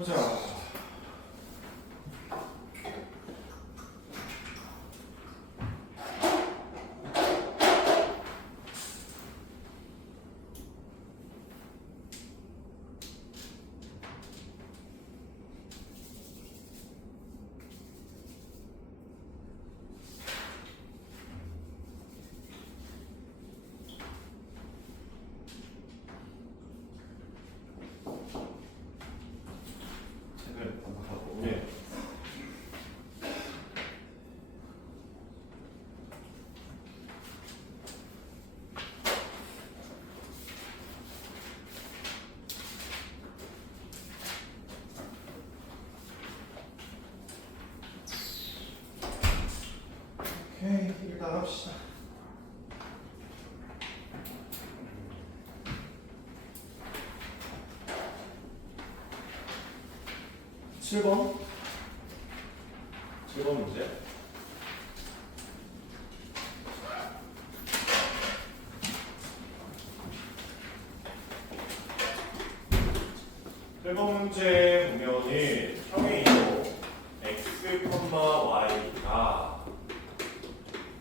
보자. 오케이, 일단 합시다. 칠 번 문제. 칠 번 문제 보면은 평행이도 x, y가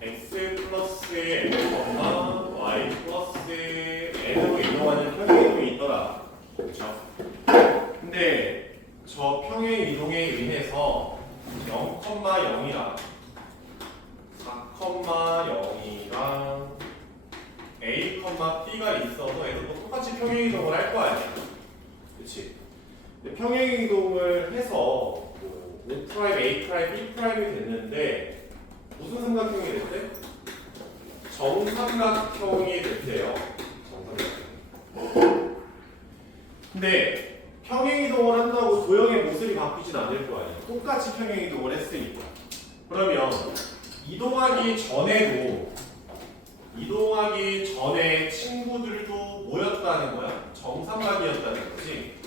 x 플러스 n, y 플러스 n으로 이동하는 평행이동이 있더라. 그렇죠? 근데 저 평행 이동에 의해서 0,0이랑 4,0이랑 a, b가 있어서 얘들도 똑같이 평행 이동을 할 거 아니야. 그렇지? 근데 평행 이동을 해서 뭐 O', A', B' 됐는데 무슨 삼각형이 됐대? 정삼각형이 됐대요. 정삼각형. 근데 평행이동을 한다고 도형의 모습이 바뀌진 않을 거 아니야. 똑같이 평행이동을 했으니까. 그러면 이동하기 전에 친구들도 뭐였다는 거야? 정삼각이었다는 거지.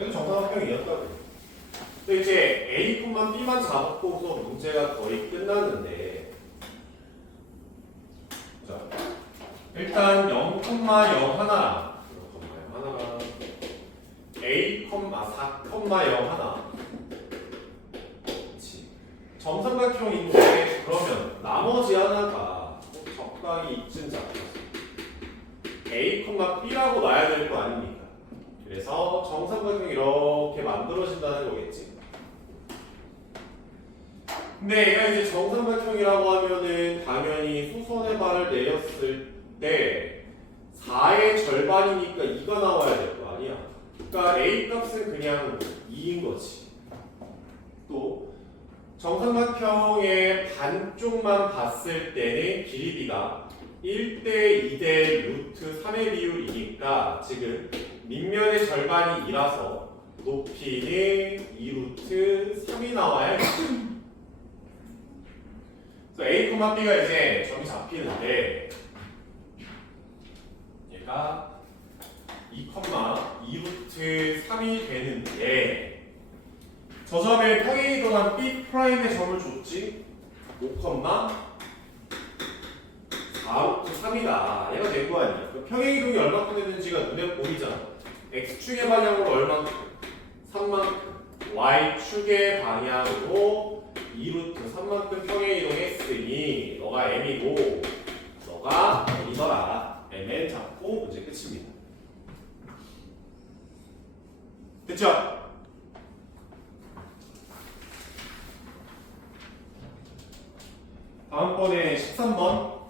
얘도 정삼각형이었다고. 근데 이제 A, B만 잡고서 문제가 거의 끝났는데, 자, 일단 0,0 하나랑 A, 4,0 하나. 그렇지. 정삼각형인데 그러면 나머지 하나가 적당히 이쯤 잡혔어. A, B라고 놔야 될 거 아닙니까? 그래서 정삼각형이 이렇게 만들어진다는 거겠지. 근데 얘가 이제 정삼각형이라고 하면은 당연히 수선의 발을 내렸을 때 4의 절반이니까 2가 나와야 될 거 아니야. 그러니까 A 값은 그냥 2인 거지. 또 정삼각형의 반쪽만 봤을 때는 길이가 1대 2대 루트 3의 비율이니까 지금 밑면의 절반이 2라서 높이는 2루트 3이 나와야 돼. 그래서 A, B가 이제 점이 잡히는데 얘가 2루트 3이 되는데 저 점에 평행이동한 B'의 점을 줬지. 5,4루트 3이다. 얘가 된 거 아니야. 평행이동이 얼마큼 되는지가 눈에 보이잖아. X축의 방향으로 얼만큼? 3만큼. Y축의 방향으로 2루트 3만큼 평행이동했으니 너가 M이고 너가 N이더라. Mn 잡고 문제 끝입니다. 됐죠? 다음번에 13번.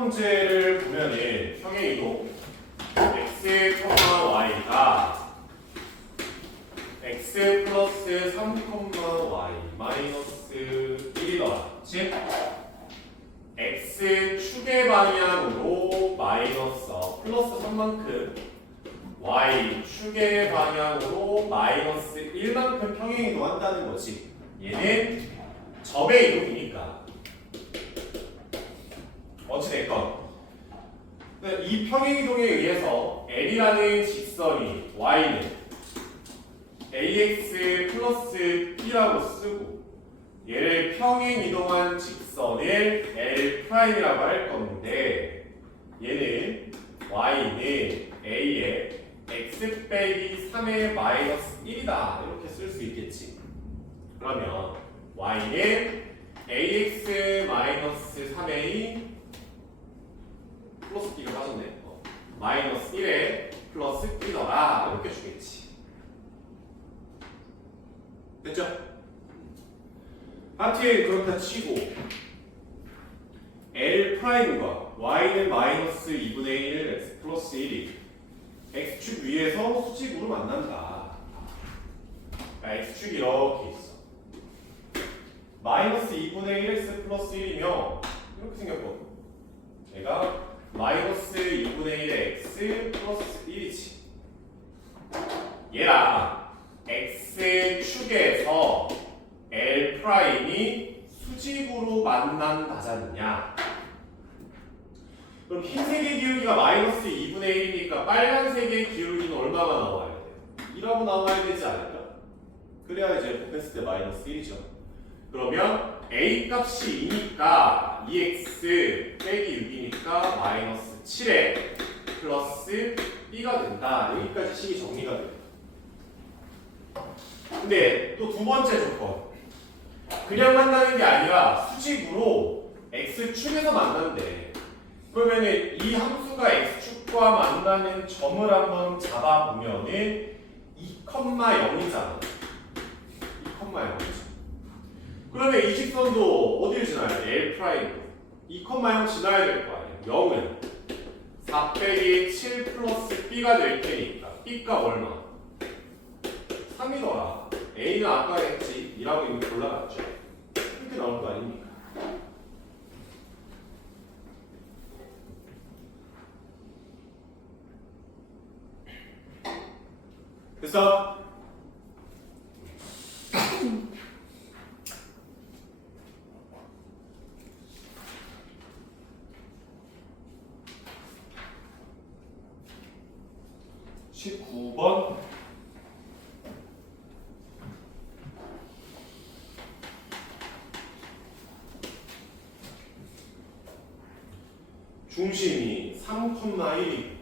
문제를 보면은 평행이동 x, y가 x 플러스 3, y 마이너스 1이더라. 그치? x축의 방향으로 마이너스 플러스 3만큼 y축의 방향으로 마이너스 1만큼 평행이동 한다는 거지. 얘는 점의 이동이니까. 어찌됐건 이 평행이동에 의해서 L이라는 직선이 Y는 AX 플러스 B라고 쓰고 얘를 평행 이동한 직선을 L'이라고 할 건데 얘는 y는 a의 x 빼기 3의 마이너스 1이다 이렇게 쓸 수 있겠지. 그러면 y는 ax 마이너스 3a 플러스 b가 빠졌네. 마이너스 1에 플러스 b더라 이렇게 주겠지. 됐죠? 하트에 그렇다 치고 L'과 y는 마이너스 2분의 1 x 플러스 1이 x축 위에서 수직으로 만난다. x축이 이렇게 있어. 마이너스 2분의 1 x 플러스 1이면 이렇게 생겼거든. 얘가 마이너스 2분의 1 x 플러스 1이지. 얘랑 x축에서 L'이 수직으로 만난다잖냐. 그럼 흰색의 기울기가 마이너스 2분의 1이니까 빨간색의 기울기는 얼마가 나와야 돼요? 2라고 나와야 되지 않을까? 그래야 이제 곱했을 때 마이너스 1이죠. 그러면 a 값이 2니까 2x 빼기 6이니까 마이너스 7에 플러스 b가 된다. 여기까지 식이 정리가 돼요. 근데 또 두 번째 조건. 그냥 만나는 게 아니라 수직으로 x축에서 만난대. 그러면은 이 함수가 x축과 만나는 점을 한번 잡아보면은 2,0이잖아. 2,0이죠. 그러면 이 직선도 어디를 지나야 돼? L'. 2,0 지나야 될 거 아니야. 0은 4 빼기 7 플러스 b가 될 테니까 b값 얼마? 3이더라. a는 아까 했지. 2라고 이미 골라놨죠. 이렇게 나올 거 아닙니까? 됐어? (19번) 중심이 3,1이고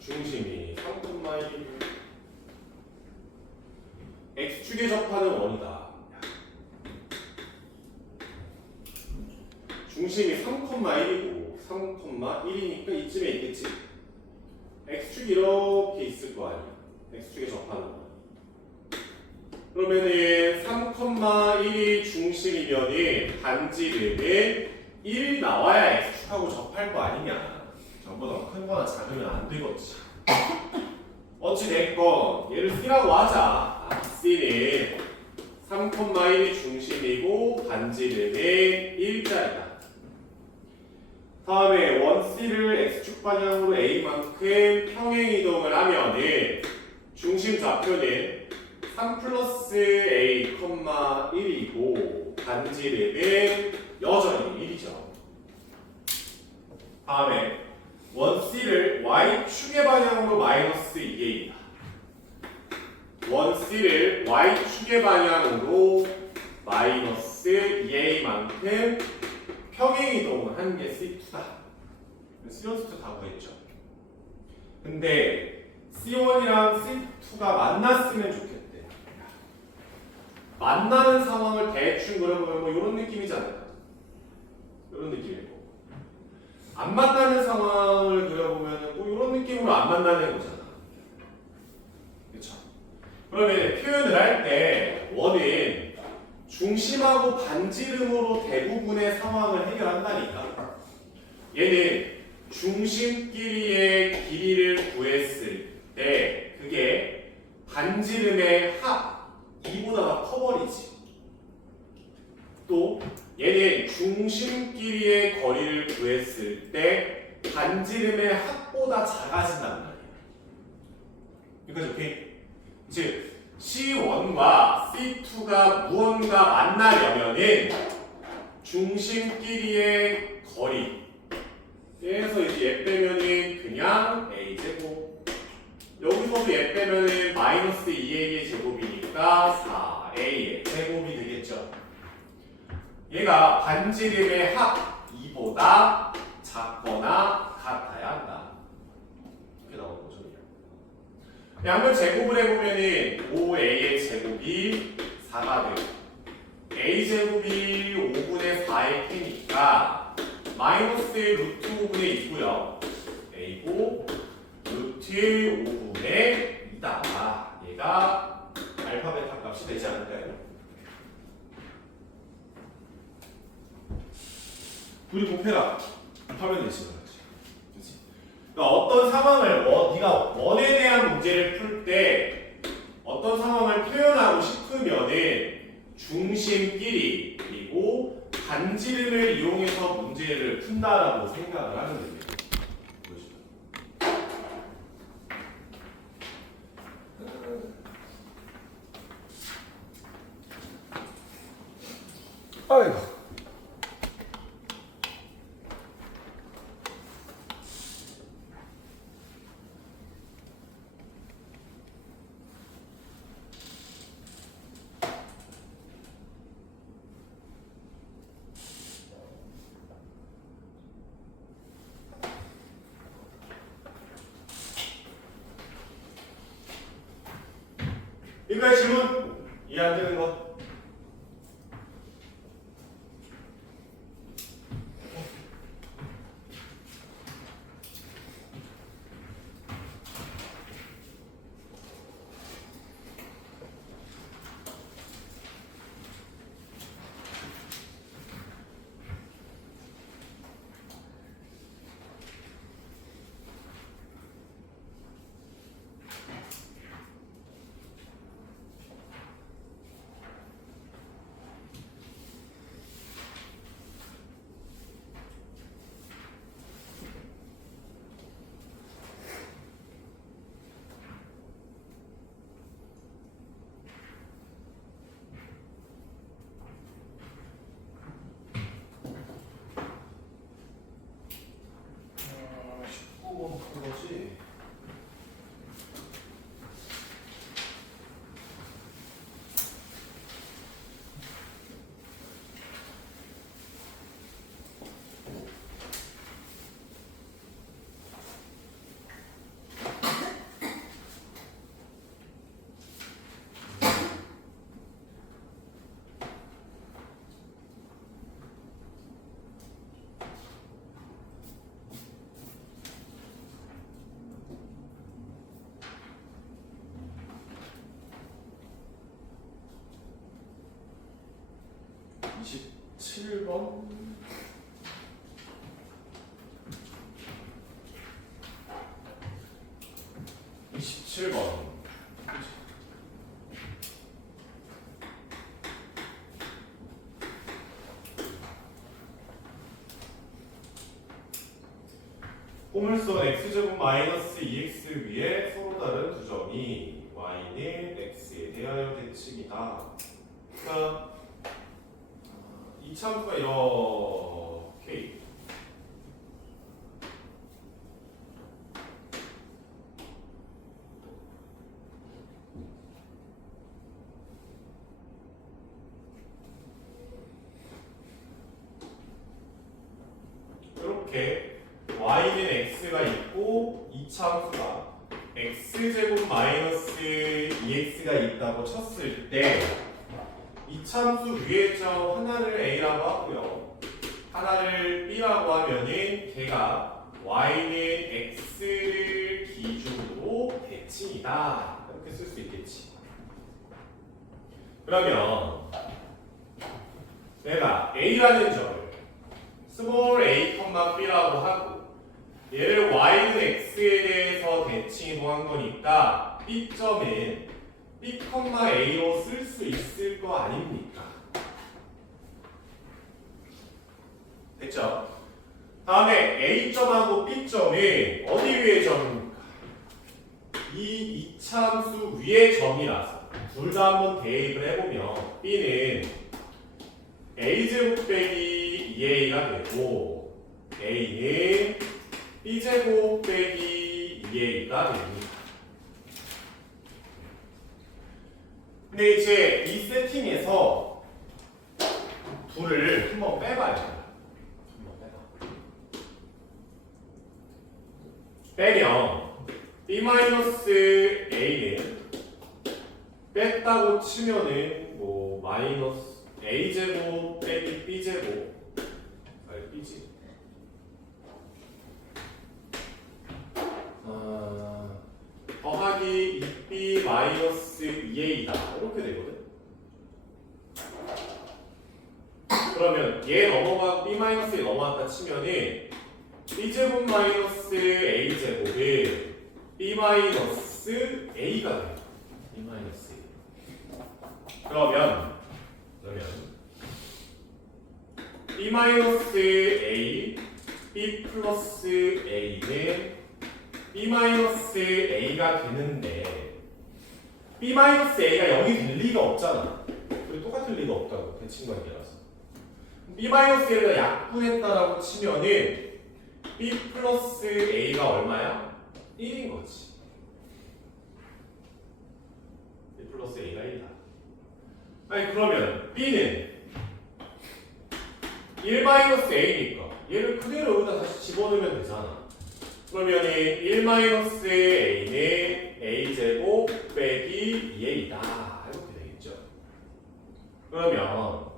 중심이 3,1이고 x축에 접하는 원이다. 중심이 3,1이고 3,1이니까 이쯤에 있겠지. x축이 이렇게 있을 거 아니야. x축에 접하는 원. 그러면은 3,1이 중심이면은 반지름은 1 나와야 x축하고 접할 거 아니냐. 전보다 큰 거나 작으면 안 되겠지. 어찌 됐건 얘를 C라고 하자. C는 3,1이 중심이고 반지름은 1짜리다. 다음에 원 C를 x축 방향으로 a만큼 평행 이동을 하면은 중심 좌표는 3 플러스 a, 1이고 반지름은 여전히 1이죠. 다음에 원 C를 y축의 방향으로 마이너스 2a이다. 원 C를 y축의 방향으로 마이너스 2a만큼 평행 이동을 한 게 C2다. C1, C2 다 구했죠. 근데 C1이랑 C2가 만났으면 좋겠대. 만나는 상황을 대충 그려보면 뭐 이런 느낌이지 않을까? 이런 느낌이고. 안 만나는 상황을 그려보면 뭐 이런 느낌으로 안 만나는 거잖아. 그렇죠? 그러면 표현을 할 때 원은 중심하고 반지름으로 대부분의 상황을 해결한다니까. 얘는 중심끼리의 길이를 구했을 때 그게 반지름의 합 2보다 커버리지. 또 얘는 중심끼리의 거리를 구했을 때 반지름의 합보다 작아진단 말이야. 여기까지 오케이? 즉 C1과 C2가 무언가 만나려면은 중심끼리의 거리 에서 이제 얘 빼면은 그냥 A제곱. 여기서 이것도 얘 빼면은 마이너스 2a의 제곱이니까 4a의 제곱이 되겠죠. 얘가 반지름의 합 2보다 작거나 같아야 한다. 이렇게 나오는 거죠. 한번 제곱을 해보면은 5a의 제곱이 4가 되고 a제곱이 5분의 4의 캐니까 마이너스 루트 5분의 있고요. a고 루트 5분의 2다. 얘가 알파벳 값이 되지 않을까요? 둘이 곱해라. 하면 되지. 그렇지? 그러니까 어떤 상황을 네가 원에 대한 문제를 풀 때 어떤 상황을 표현하고 싶으면은 중심끼리 그리고 반지름을 이용해서 문제를 푼다라고 생각을 하는 겁니다. 아이고. 이거의 질문 이해 안 되는 거? 그거지. (27번) 27번 포물선 x제곱 마이너스 2x 위에 서로 다른 두 점이 y는 x에 대하여 대칭이다. 그러니까 이 참수가 이렇게 이렇게 y는 x가 있고 이 참수가 x제곱 마이너스 2x가 있다고 쳤을 때 이 참수 위에 점 하나를 a라고 하고요. 하나를 b라고 하면은 걔가 y는 x를 기준으로 대칭이다. 이렇게 쓸 수 있겠지. 그러면 내가 a라는 점을 스몰 a, b라고 하고 얘를 y는 x에 대해서 대칭으로 한 거니까 b점은 b, a로 쓸 수 있을 거 아닙니까? 됐죠? 다음에 a점하고 b점은 어디 위의 점입니까? 이 이참수 위의 점이라서 둘 다 한번 대입을 해보면 b는 a제곱 빼기 2a가 되고 a는 b제곱 빼기 2a가 됩니다. 근데 이제 이 세팅에서 둘을 한번 빼봐야 돼. 한번 빼면 b-a는 뺐다고 치면은 뭐 마이너스 a제곱 빼기 b제곱 b지. 더하기 2b 마이너스 2a다 이렇게 되거든. 그러면 얘 넘어가고 b 마이너스에 넘어갔다 치면은 b제곱 마이너스 a제곱은 b 마이너스 a가 돼요. b 마이너스 a. 그러면 b 마이너스 a, b 플러스 a는 b 마이너스 a가 되는데 b 마이너스 a가 0이 될 리가 없잖아. 우리 똑같은 리가 없다고 대칭관계라서. b 마이너스 a를 약분했다라고 치면은 b 플러스 a가 얼마야? 1인 거지. b 플러스 a가 1이다. 아니 그러면 b는 1 마이너스 a니까 얘를 그대로 여기다 다시 집어넣으면 되잖아. 그러면 1 마이너스 a는 a제곱 빼기 2a다 이렇게 되겠죠. 그러면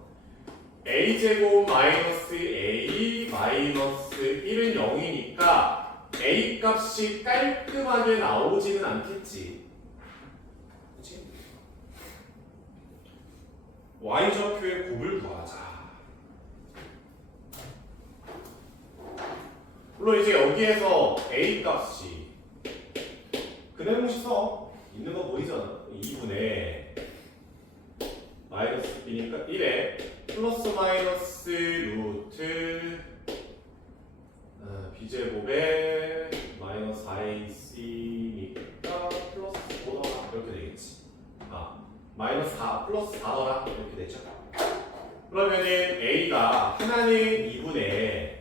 a제곱 마이너스 a 마이너스 1은 0이니까 a 값이 깔끔하게 나오지는 않겠지. 그치? y좌표의 곱을 구하자. 물론 이제 여기에서 a 값이 그대로씩 써. 있는 거 보이잖아. 2분의 마이너스 b니까 1에 플러스 마이너스 루트 b제곱에 마이너스 ac니까 플러스 5더라 이렇게 되겠지. 마이너스 4 플러스 4더라 이렇게 되죠. 그러면은 a가 하나는 2분의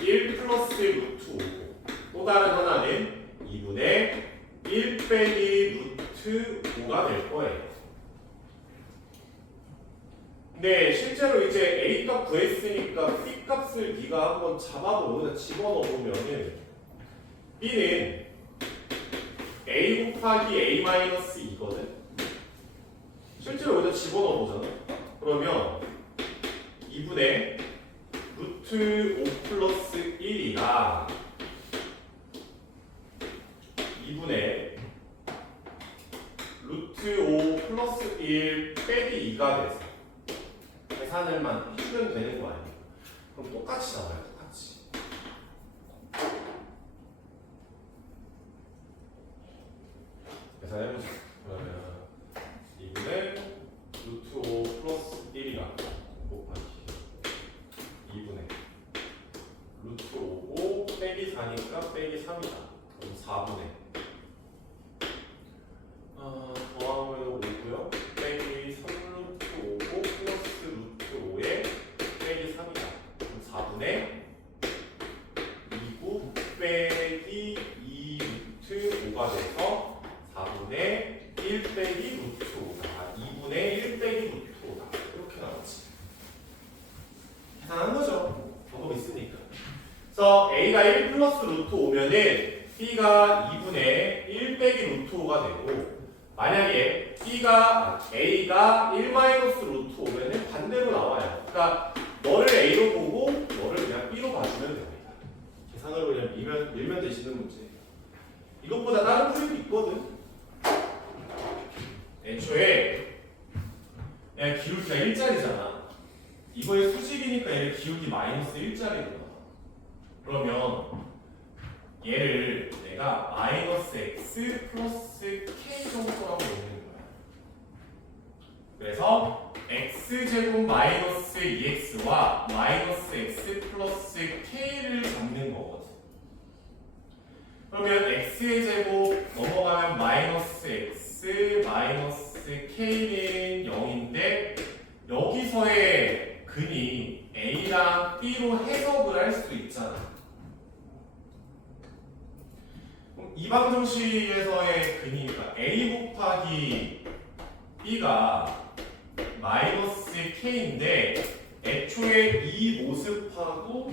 1 플러스 루트 5고 또 다른 하나는 2분의 1 빼기 루트 5가 될 거예요. 근데 실제로 이제 a 값 구했으니까 b 값을 네가 한번 잡아도 여기다 집어넣어 보면은 b는 a 곱하기 a 마이너스 2거든. 실제로 여기다 집어넣어 보잖아. 그러면 2분의 루트 5 플러스 1이가 2분의 루트 5 플러스 1 빼기 2가 돼서 계산을만 해주면 되는 거 아니에요? 그럼 똑같이 나와요. 똑같이. 계산해보자. 그러면 2분의 루트 5 플러스 1이가 곱하기 2분의 루트 5고 빼기 4니까 빼기 3이다. 그럼 4분의 더하면 5고요. 빼기 3루트 5고 플러스 루트 5에 빼기 3이다. 그럼 4분의 2고 빼기 2 루트 5가 돼서 4분의 1 빼기 루트 5다. 2분의 1 빼기 루트 5다. 이렇게 나오지. 계산하는 거죠. 방법이 있으니까. 그래서 a가 1 플러스 루트 5면은 b가 2분의 1 빼기 루트 5가 되고, 만약에 a가 1 마이너스 루트 5면은 반대로 나와요. 그러니까 너를 a로 보고 너를 그냥 b로 봐주면 됩니다. 계산으로 그냥 밀면 되시는 문제. 이것보다 다른 풀이도 있거든. 애초에 그냥 기울기가 1짜리잖아. 이거의 수직이니까 얘를 기울기 마이너스 1짜리구나. 그러면 얘를 내가 마이너스 x 플러스 k 정도라고 놓는 거야. 그래서 x제곱 마이너스 2x와 마이너스 x 플러스 k를 잡는 거거든. 그러면 x의 제곱 넘어가면 마이너스 x 마이너스 k는 0인데 여기서의 근이 a랑 b로 해석을 할 수 있잖아. 그럼 이방정식에서의 근이니까 a 곱하기 b가 마이너스 k인데 애초에 이 모습하고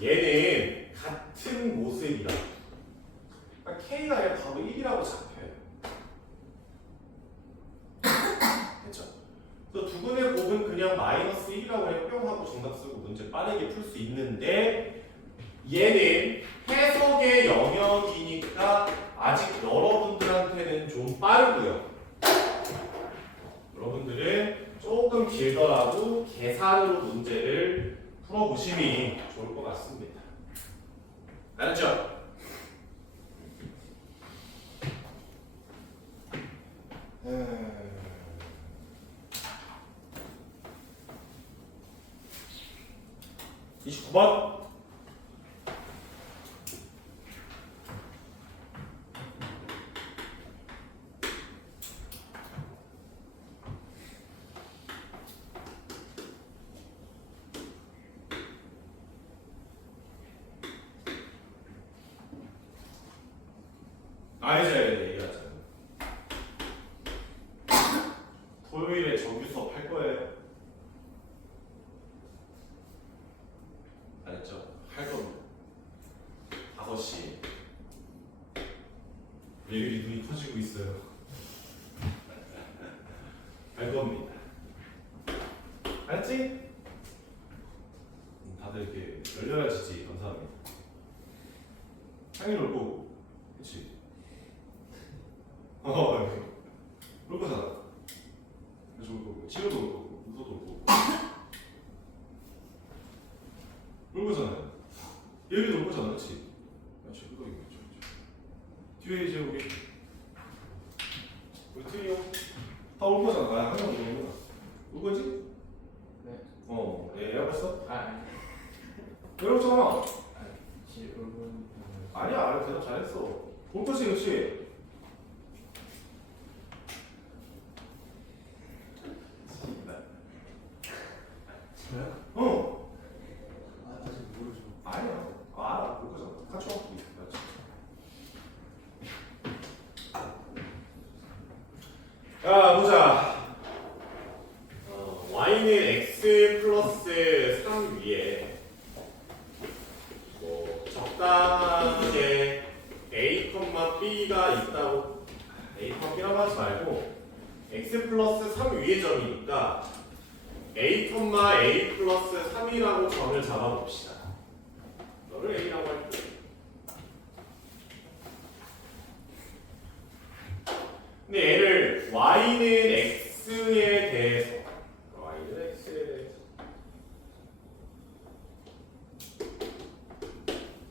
얘는 같은 모습이다. 그러니까 k가 아니라 바로 1이라고 잡혀요. 됐죠? 그래서 두 분의 곱은 그냥 마이너스 1이라고 그냥 뿅 하고 정답 쓰고 문제 빠르게 풀 수 있는데 얘는 해석의 영역이니까 아직 여러분들한테는 좀 빠르고요. 여러분들은 조금 길더라도 계산으로 문제를 풀어보심이 좋을 것 같습니다. 알았죠? 음... 29번 이제 얘기하자. 토요일에 정규 수업 할 거예요. 알았죠? 할 겁니다. 5시. 예율이 눈이 커지고 있어요. 할 겁니다. 알았지? 다들 이렇게 열려야지지. 감사합니다. 상일 올 거고. 그치? 올 거잖아. 그래서 올 거고. 치료도 올 거고. 우서도 올 거고. 올 거잖아요. 예율이도 올 거잖아. 그치? 그치? 그거겠죠. 뒤에 이제 우리 트리오 다 올 거잖아. 한명 오는 올 거지? 네. 네, 예약했어? 아니. 외롭잖아. 지금 아니야, 대답 잘했어. 올 거지, 그렇지? 저요? 어. 아직 모르죠. 아니야. 알아. 올 거잖아. 같이 와. 자, 보자. y는 x 플러스 3 위에 적당하게 a, b가 있다고 a, b라고 하지 말고 x 플러스 3 위의 점이니까 a, a 플러스 3이라고 점을 잡아봅시다. 너를 a라고 할게요. 근데 얘를 y는 x에 대해서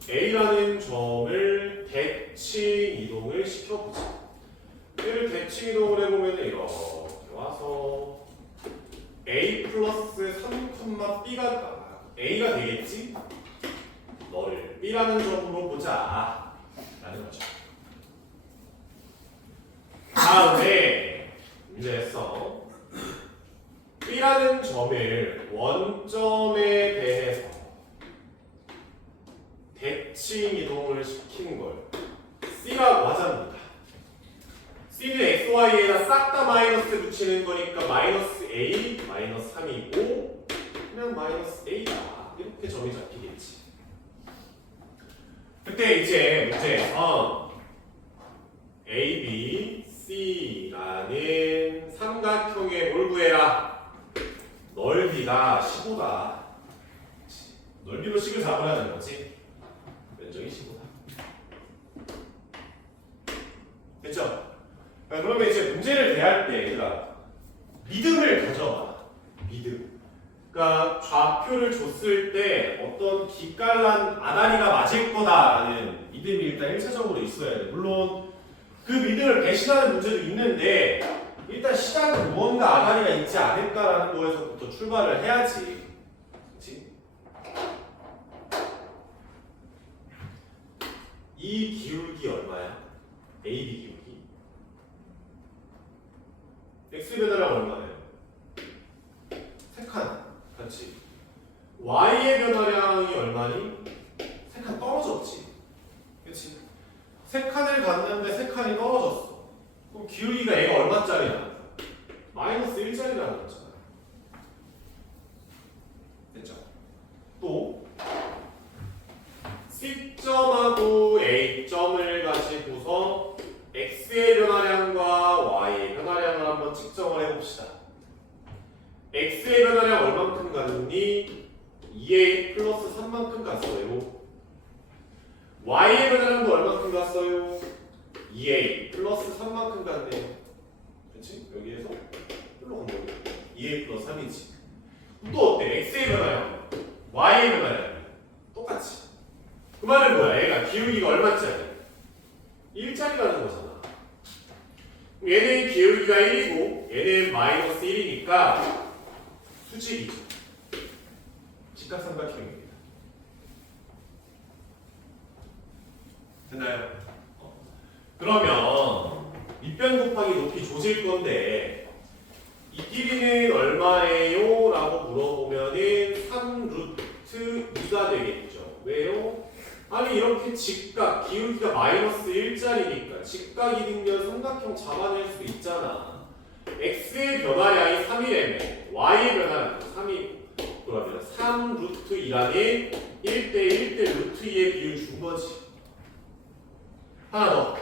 a라는 점을 대칭 이동을 시켜보자. 얘를 대칭 이동을 해보면 이렇게 와서 a 플러스 3, b가 a가 되겠지? 너를 b라는 점으로 보자 라는 거죠. 다음에 문제에서 b라는 점을 원점에 대해서 대칭 이동을 시키는 걸 c라고 하자입니다. c는 xy에다 싹 다 마이너스 붙이는 거니까 마이너스 a, 마이너스 3이고 그냥 마이너스 a다. 이렇게 점이 잡히겠지. 그때 이제 문제에서 a, b, c라는 삼각형의 뭘 구해라. 넓이가 15다. 넓이로 식을 잡으라는 거지. 면적이 15다. 됐죠? 그러면 이제 문제를 대할 때 얘들아 믿음을 가져봐. 믿음. 그러니까 좌표를 줬을 때 어떤 기깔난 아다리가 맞을 거다라는 믿음이 일단 1차적으로 있어야 돼. 물론 그 믿음을 배신하는 문제도 있는데 일단 시작은 무언가 아다리가 있지 않을까라는 거에서부터 출발을 해야지. 그렇지? 이 기울기 얼마야? AB 기울기. X 변화량 얼마예요? 3칸. 그렇지. Y의 변화량이 얼마니? 3칸 떨어졌지. 그렇지. 3칸을 갔는데 3칸이 떨어졌어. 그럼 기울기가 얘가 얼마짜리야? 마이너스 1짜리라는 거잖아. 됐죠? 또 C점하고 A점을 가지고서 X의 변화량과 Y의 변화량을 한번 측정을 해봅시다. X의 변화량 얼만큼 갔니? 2A 플러스 3만큼 갔어요. Y의 변화량도 얼만큼 갔어요? 2A 플러스 3만큼 갔네요. 그렇지? 여기에서 흘러간 거고 2A 플러스 3이지. 또 어때? X의 변화량, Y의 변화량 똑같이. 그 말은 뭐야? 얘가 기울기가 얼마짜리? 1짜리라는 거잖아. 얘는 기울기가 1이고 얘는 마이너스 1이니까 수직이죠. 직각삼각형입니다. 됐나요? 그러면 밑변 곱하기 높이 조질 건데 이 길이는 얼마예요? 라고 물어보면은 3루트 2가 되겠죠. 왜요? 아니 이렇게 직각, 기울기가 마이너스 1짜리니까 직각이 등변 삼각형 잡아낼 수 있잖아. x의 변화량이 3이라며 y의 변화량도 3이고 그러면 3루트 2라는 1대1대 루트 2의 비율 준 거지. 하나 더.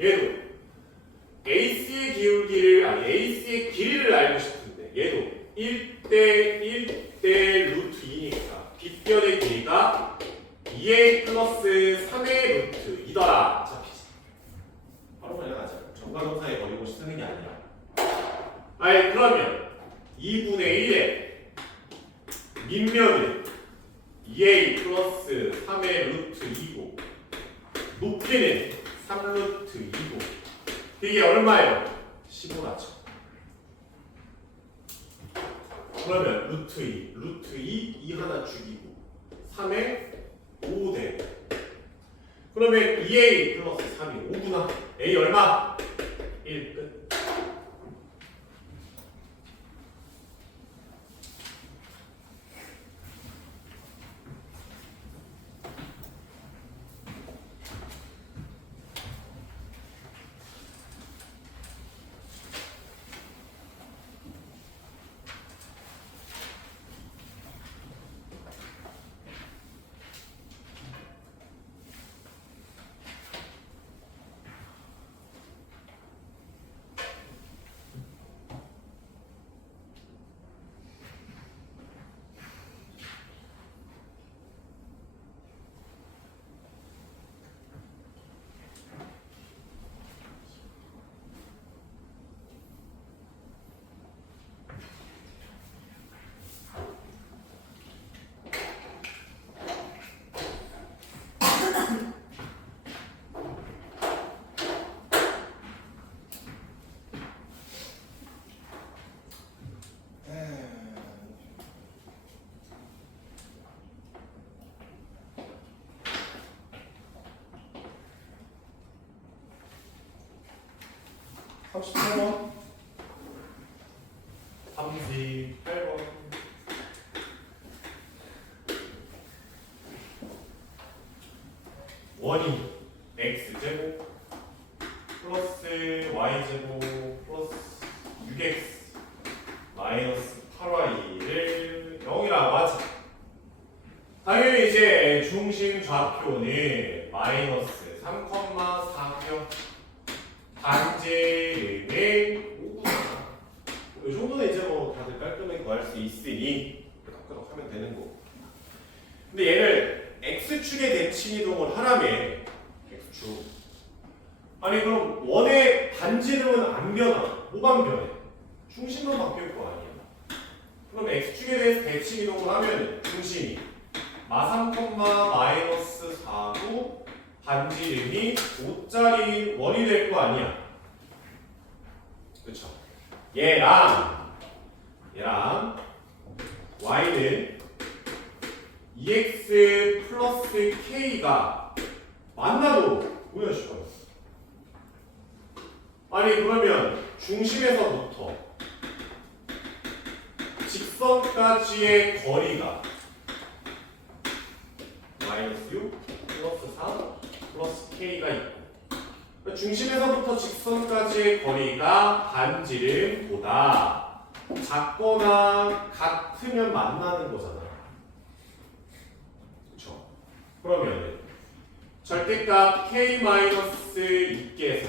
얘도 AC의 AC의 길이를 알고 싶은데 얘도 1대1대 루트 2니까 빗변의 길이가 2a 플러스 3a 루트 2더라 잡히지. 바로 그냥 하자. 정과동사의 거리고 쓰는 게 아니라. 아니 그러면 2분의 1에 밑면은 2a 플러스 3a 루트 2고 높이는 3루트 2고 이게 얼마예요? 15라죠. 그러면 루트 2, 루트 2 하나 죽이고 3에 5대 그러면 2a 플러스 3이 5구나. a 얼마? 1 끝. 번 38번 원이 x제곱 플러스 y제곱 플러스 6x 마이너스 8y를 0이라고 하지. 당연히 이제 중심 좌표는 마이너스 3,4표 반지름은 5구나. 이 정도는 이제 뭐 다들 깔끔하게 구할 수 있으니 끄덕끄덕 하면 되는 거고. 근데 얘를 x축의 대칭 이동을 하라며. x축. 아니 그럼 원의 반지름은 안 변하. 뭐가 변해? 중심만 바뀔 거 아니야. 그럼 x축에 대해서 대칭 이동을 하면 중심이 마이너스 4고 반지름이 5짜리 원이 될 거 아니야. 그쵸? 얘랑 y는 2x 플러스 k가 만나도 뭐야 싶어요. 아니 그러면 중심에서부터 직선까지의 거리가 마이너스 6 플러스 4 플러스 k가 있고 중심에서부터 직선까지의 거리가 반지름보다 작거나 같으면 만나는 거잖아. 그렇죠? 그러면 절대값 k-2계에서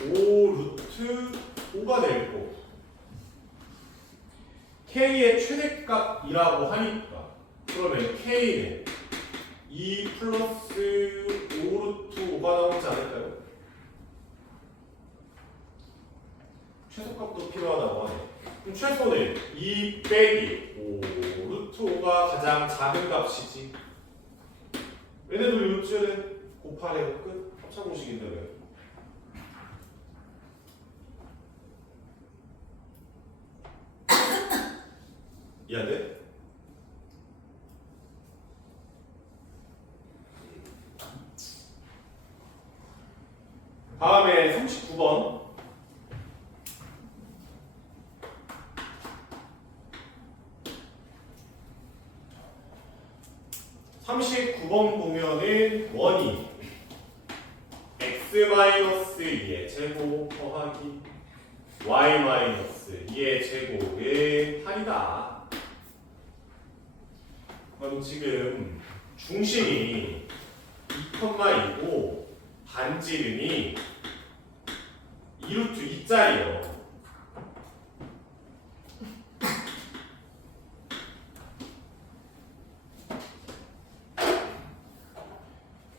5 루트 5가 되고 k의 최대값이라고 하니까 그러면 k는 2 플러스 5 루트 5가 나오지 않을까요? 최소값도 필요하다고 하네. 그럼 최소는 2 빼기 5 루트 5가 가장 작은 값이지. 얘네들 루트는 곱하래요. 끝. 합차공식인데 왜? 이해돼? 다음에 39번. 보면은 원이 x-2의 제곱 더하기 y-2의 제곱의 8이다. 그럼 지금 중심이 2,2고 반지름이 2루트 2짜리요.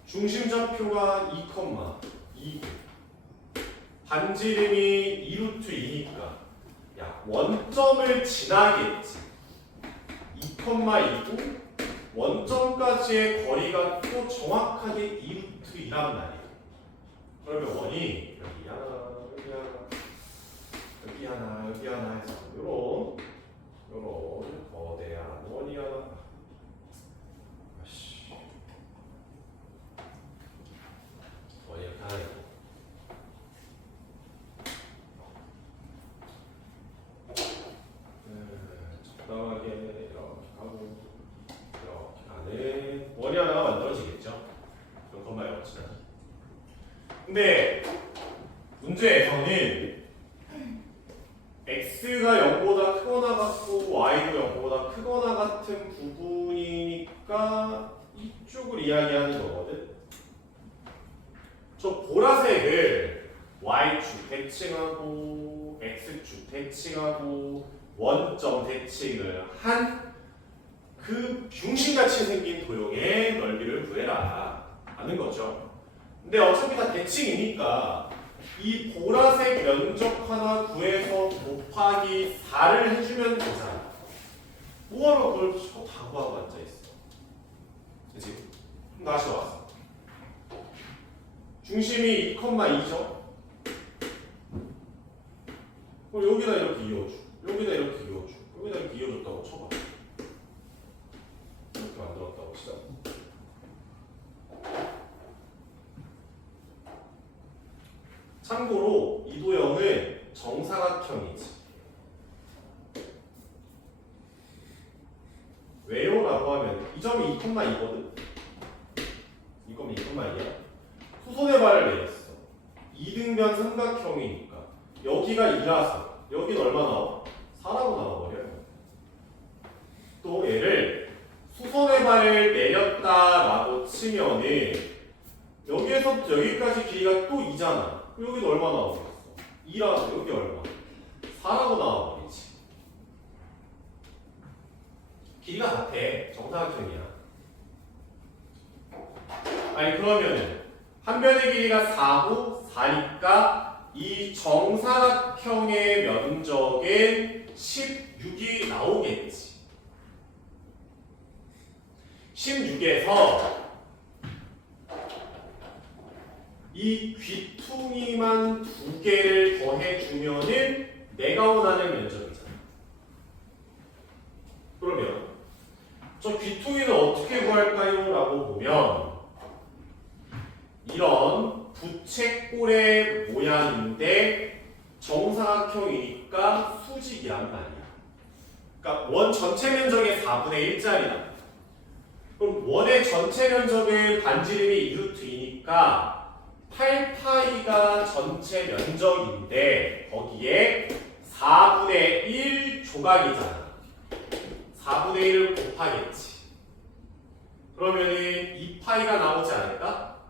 중심좌표가 2,2고 반지름이 2루트 2니까 야 원점을 지나겠지. 2,2고 원점까지의 거리가 또 정확하게 2루트 2란 말이야. 그러면 원이 여기 하나, 여기 하나, 여기 하나, 여기 하나 해서 요런 거대한 원이 하나. 아씨, 원이 이렇게 하나 있고. 적당하게 이렇게 하고 이렇게 가는 원이 하나가 만들어지겠죠. 그런 것만 역시나. 근데 문제에서는 x가 0보다 크거나 같고 y도 0보다 크거나 같은 부분이니까 이쪽을 이야기하는 거거든. 저 보라색을 y축 대칭하고 x축 대칭하고 원점 대칭을 한 그 중심같이 생긴 도형의 넓이를 구해라 하는 거죠. 근데 어차피 다 대칭이니까 이 보라색 면적 하나 구해서 곱하기 4를 해주면 되잖아. 뭐하러 그걸 다 구하고 앉아있어. 그치? 그럼 다시 왔어. 중심이 2,2죠? 그럼 여기다 이렇게 이어줘. 여기다 이렇게 이어줘. 여기다 이렇게 이어줬다고 쳐봐. 이렇게 만들었다고 치자. 참고로 이 도형은 정사각형이지. 왜요? 라고 하면 이 점이 2,2거든? 이 점이 2,2야. 수선의 발을 내렸어. 2등변 삼각형이니까 여기가 2라서 여기는 얼마 나와? 4라고 나와버려요. 또 얘를 수선의 발을 내렸다라고 치면은 여기에서부터 여기까지 길이가 또 2잖아. 여기도 얼마 나오겠어? 2라서 여기 얼마? 4라고 나와버리지. 길이가 같아. 정사각형이야. 아니 그러면은 한 변의 길이가 4고 4니까 이 정사각형의 면적엔 16이 나오겠지. 16에서 이 귀퉁이만 2개를 더해주면은 내가 원하는 면적이잖아. 그러면 저 귀퉁이는 어떻게 구할까요? 라고 보면 이런 부채꼴의 모양인데 정사각형이니까 수직이란 말이야. 그러니까 원 전체 면적의 4분의 1짜리다. 그럼 원의 전체 면적의 반지름이 2루트2니까 8파이가 전체 면적인데 거기에 4분의 1 조각이잖아. 4분의 1을 곱하겠지. 그러면은 2파이가 나오지 않을까?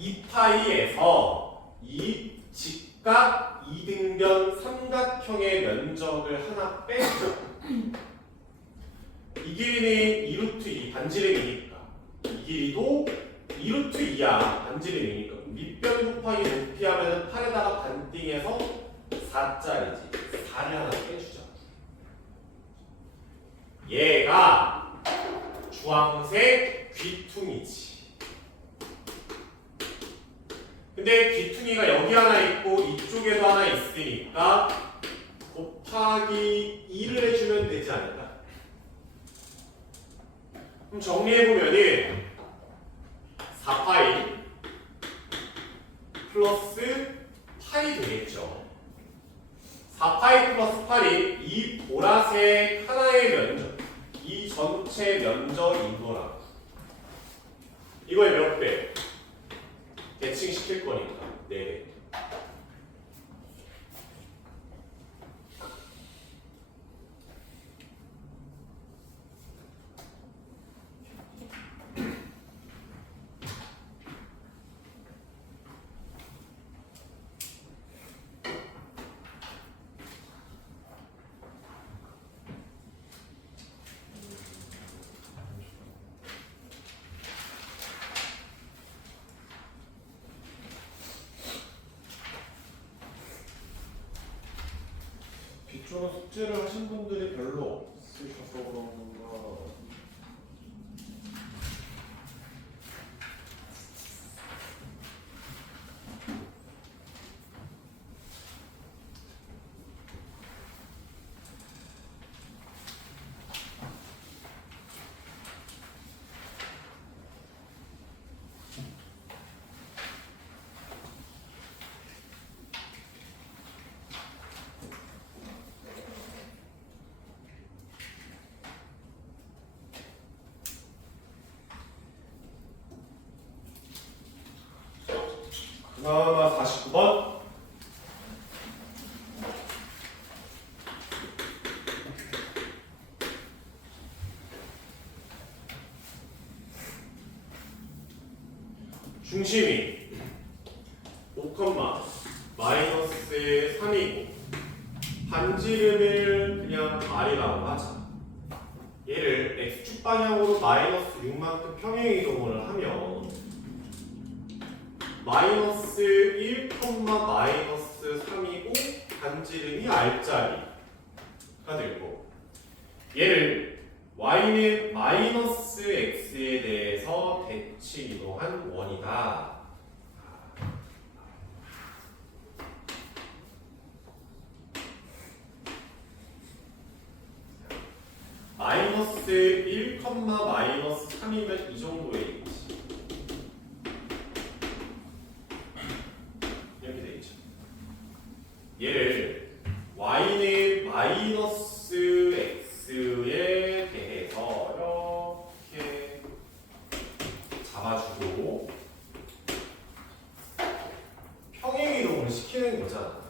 2파이에서 이 직각 이등변 삼각형의 면적을 하나 빼줘. 이 길이는 2루트2 반지름이니까 이 길이도 2루트2야 반지름이니까 밑변 곱하기 높이 하면 8에다가 반띵해서 4짜리지. 4를 하나 빼주자. 얘가 주황색 귀퉁이지. 근데 귀퉁이가 여기 하나 있고 이쪽에도 하나 있으니까 곱하기 2를 해주면 되지 않을까? 그럼 정리해보면은 4파이 플러스 파이 되겠죠. 4파이 플러스 8이 이 보라색 하나의 면적, 이 전체 면적인 거라고. 이거의 몇 배? 대칭시킬 거니까 4배. 뒤쪽은 숙제를 하신 분들이 별로 없으셔서 그런가. 그나마 49번. 중심이 5, 마이너스 3이고 반지름을 그냥 R이라고 하자. 얘를 X축 방향으로 마이너스 6만큼 평행 이동을 하면 마이너스 1, 마이너스 3이고 반지름이 R자리가 되고 얘를 Y는 마이너스 X에 대해서 대칭 이동한 원이다. 마이너스 1, 마이너스 3이면 이 정도에 있지. 이렇게 되겠죠. 얘를 y는 마이너스 x에 대해서 이렇게 잡아주고 평행 이동을 시키는 거잖아.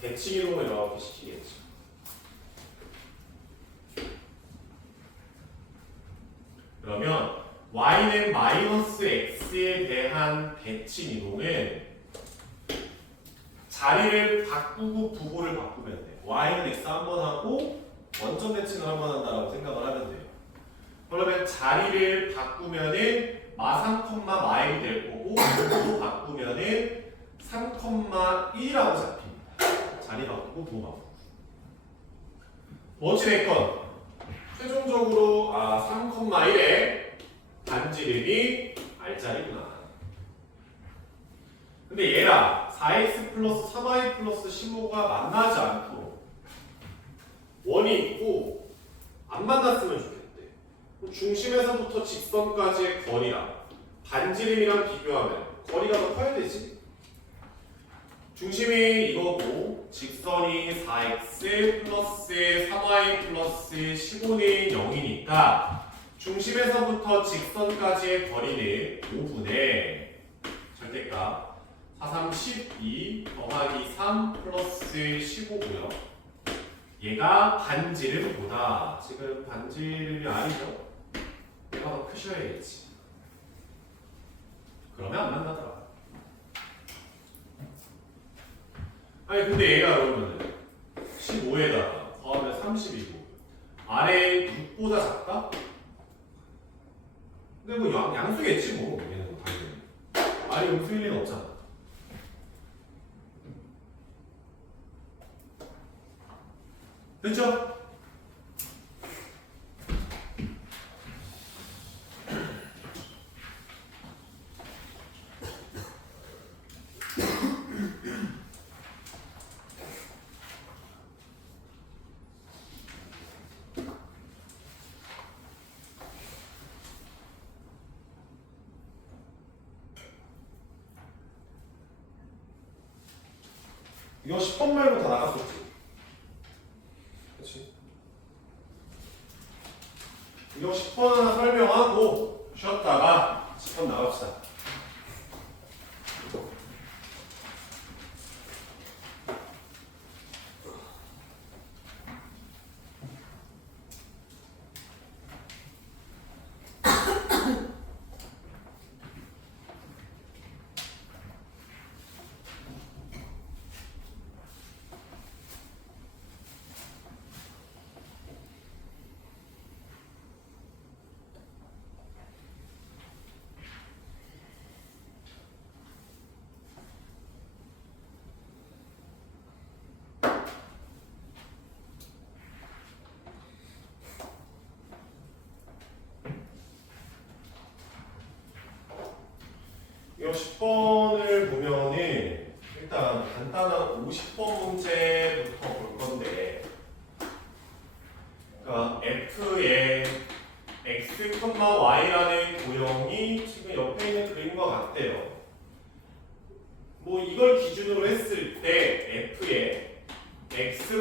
대칭 이동을 이렇게 시키겠죠. 그러면 y는 마이너스 x에 대한 대칭 이동은 자리를 바꾸고 부호를 바꾸면 돼. y는 x 한 번 하고 원점 대칭을 한 번 한다라고 생각을 하면 돼요. 그러면 자리를 바꾸면은 마3, 마일이 될 거고 부호 바꾸면은 3,1이라고 잡힙니다. 자리 바꾸고 부호 바꾸고. 어찌됐건 최종적으로 3,1의 반지름이 R자리구나. 근데 얘랑 4x 플러스 3y 플러스 15가 만나지 않도록 원이 있고 안 만났으면 좋겠대. 그럼 중심에서부터 직선까지의 거리랑 반지름이랑 비교하면 거리가 더 커야 되지. 중심이 이거고 직선이 4x 플러스 3y 플러스 15는 0이니까 중심에서부터 직선까지의 거리는 5분의 절대값 4, 3, 12 더하기 3 플러스 15고요. 얘가 반지름보다 지금 반지름이 아니죠? 얘가 더 크셔야겠지. 그러면 안 만나더라. 아니 근데 얘가 그러면은 15에다가 더하면 30이고 아래 6보다 작다? 근데 뭐 양수겠지 뭐 얘는 뭐 당연히 아래 음수일 리는 없잖아. 됐죠? 이거 10번 말고 다 나갔었지. 그렇지? 이거 10번 하나 설명하고 쉬었다가 10번 나갑시다. 이거 10번을 보면은 일단 간단한 50번 문제부터 볼 건데, 그러니까 f의 x, y라는 도형이 지금 옆에 있는 그림과 같대요. 뭐 이걸 기준으로 했을 때 f의 x-1,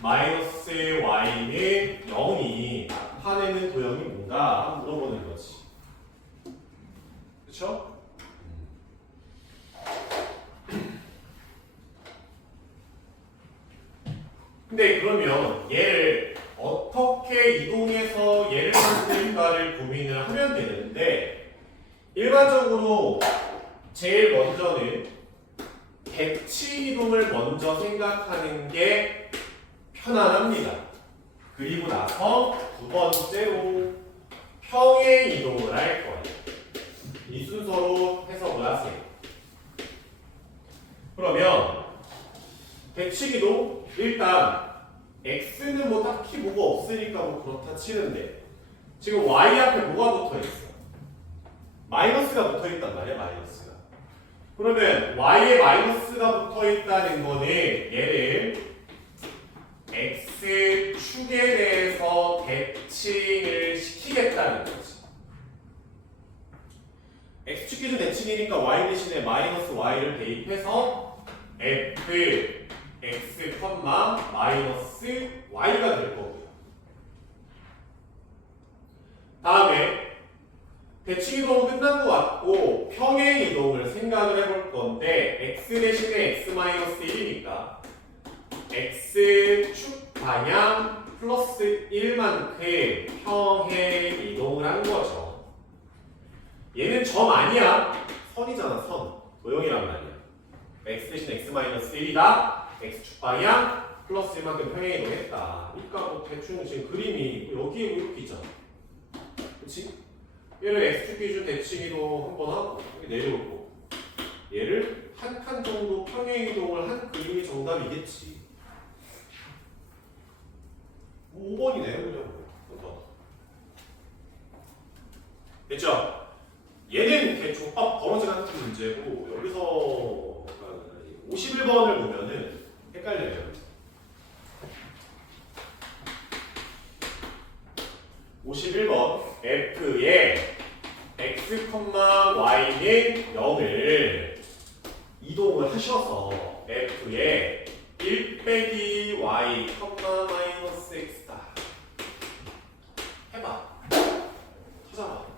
마이너스 y는 0이 나타내는 도형이 뭔가 물어보는 거지. 그쵸? 근데 그러면 얘를 어떻게 이동해서 얘를 만들까를 고민을 하면 되는데, 일반적으로 제일 먼저는 대치 이동을 먼저 생각하는 게 편안합니다. 그리고 나서 두 번째로 평행 이동을 할 거예요. 이 순서로 해석을 하세요. 그러면 대치기도 일단 x는 뭐 딱히 뭐가 없으니까 뭐 그렇다 치는데, 지금 y 앞에 뭐가 붙어 있어? 마이너스가 붙어 있단 말이야, 마이너스가. 그러면 y에 마이너스가 붙어 있다는 거는 얘를 x축에 대해서 대칭을 시키겠다는 거지. x축 기준 대칭이니까 y 대신에 마이너스 y를 대입해서 f x, 마이너스 y가 될 거고요. 다음에 대칭 이동은 끝난 것 같고 평행 이동을 생각을 해볼 건데, x 대신에 x-1이니까 x축 방향 플러스 1만큼 평행 이동을 한 거죠. 얘는 점 아니야. 선이잖아, 선. 도형이란 말이야. x 대신 x-1이다. x축 방향 플러스 1만큼 평행 이동했다. 그러니까 뭐 대충 지금 그림이 여기에 이렇게 있잖아. 그치? 얘를 x축 기준 대칭 이동 한번 하고 내려오고, 얘를 한 칸 정도 평행 이동을 한 그림이 정답이겠지. 5번이네 그냥. 됐죠? 얘는 걔 족밥 버러지 같은 문제고, 여기서 51번을 보면은 헷갈려요. 51번 f의 x, y y는 0을 이동을 하셔서 f에 1 빼기 y, 마이너스 x다. 해봐. 찾아봐.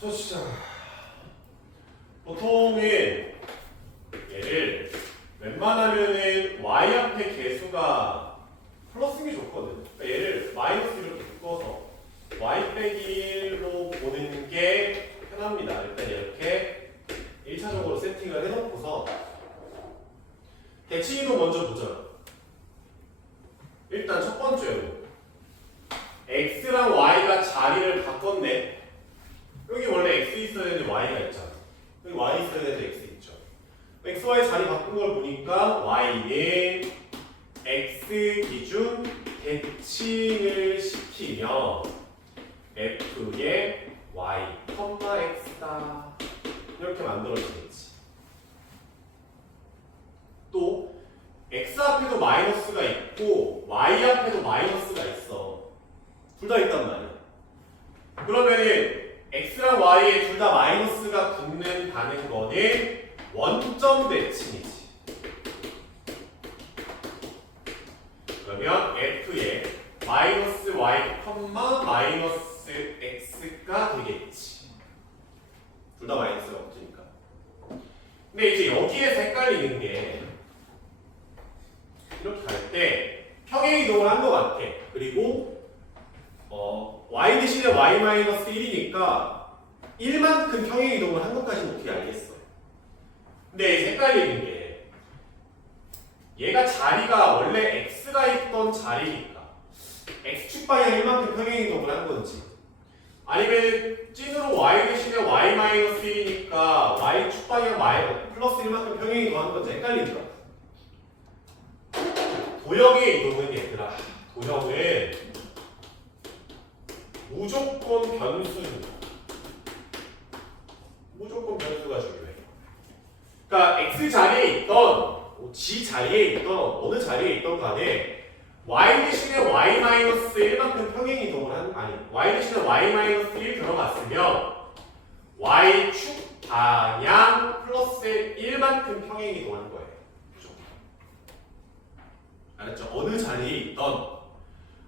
좋습니다. 보통은 얘를 웬만하면은 y 앞에 개수가 플러스인 게 좋거든. 그러니까 얘를 마이너스 이렇게 묶어서 y 빼기 1로 보는 게 편합니다. 일단 이렇게 1차적으로 세팅을 해놓고서 대칭이도 먼저 보자. 일단 첫 번째로 x랑 y가 자리를 바꿨네. 여기 원래 x 있어야 되는데 y가 있잖아. 여기 y 있어야 되는데 x 있죠. x, y 자리 바꾼 걸 보니까 y는 x 기준 대칭을 시키면 f의 y, x다. 이렇게 만들어지겠지. 또 x 앞에도 마이너스가 있고 y 앞에도 마이너스가 있어. 둘 다 있단 말이야. 그러면은 x랑 y에 둘 다 마이너스가 붙는다는 거는 원점 대칭이지. 그러면 f의 마이너스 y, 마이너스 x가 되겠지. 둘 다 마이너스가 붙으니까. 근데 이제 여기에서 헷갈리는 게 이렇게 갈 때 평행 이동을 한 것 같아. 그리고 y 대신에 y-1이니까 1만큼 평행 이동을 한 것까지는 어떻게 알겠어. 근데 이제 헷갈리는 게 얘가 자리가 원래 x가 있던 자리니까 x축 방향 1만큼 평행 이동을 한 건지, 아니면 찐으로 y 대신에 y-1이니까 y축 방향 플러스 1만큼 평행 이동한 건지 헷갈린다. 도형의 이동은 얘들아, 도형은 무조건 변수입니다. 무조건 변수가 중요해. 그러니까 x 자리에 있던, g 자리에 있던, 어느 자리에 있던 간에 y 대신에 y-1만큼 평행 이동을 하는, 아니 y 대신에 y-1 들어갔으면 y축 방향 플러스 1만큼 평행 이동하는 거예요. 무조건. 알았죠? 어느 자리에 있던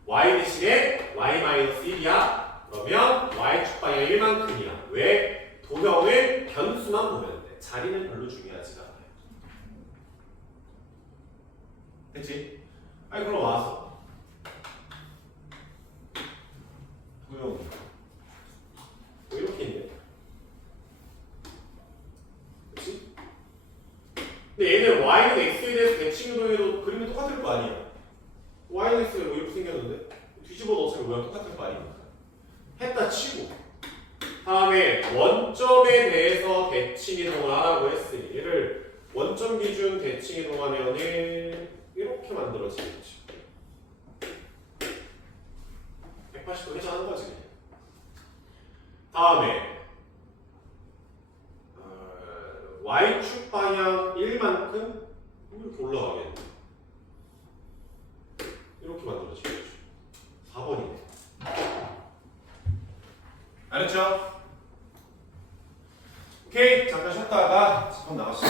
y 대신에 y-1이야. 그러면 y축 방향 1만큼이야. 왜? 도형을 변수만 보면 돼. 자리는 별로 중요하지가 않아요. 됐지? 아니 그럼 와서 도형 뭐 이렇게 있네. 그치? 근데 얘는 y는 x에 대해서 대칭 이동해도 그림이 똑같을 거 아니야. y는 x가 뭐 이렇게 생겼는데 뒤집어도 어차피 모양 똑같을 거 아니니까 했다 치고, 다음에 원점에 대해서 대칭 이동을 하라고 했으니 얘를 원점 기준 대칭 이동하면은 이렇게 만들어지겠지. 180도 회전하는 거지. 다음에 y축 방향 1만큼 이렇게 올라가겠네. 이렇게 만들어지겠죠. 4번이네. 알았죠? 오케이, 잠깐 쉬었다가 4번 나가시죠.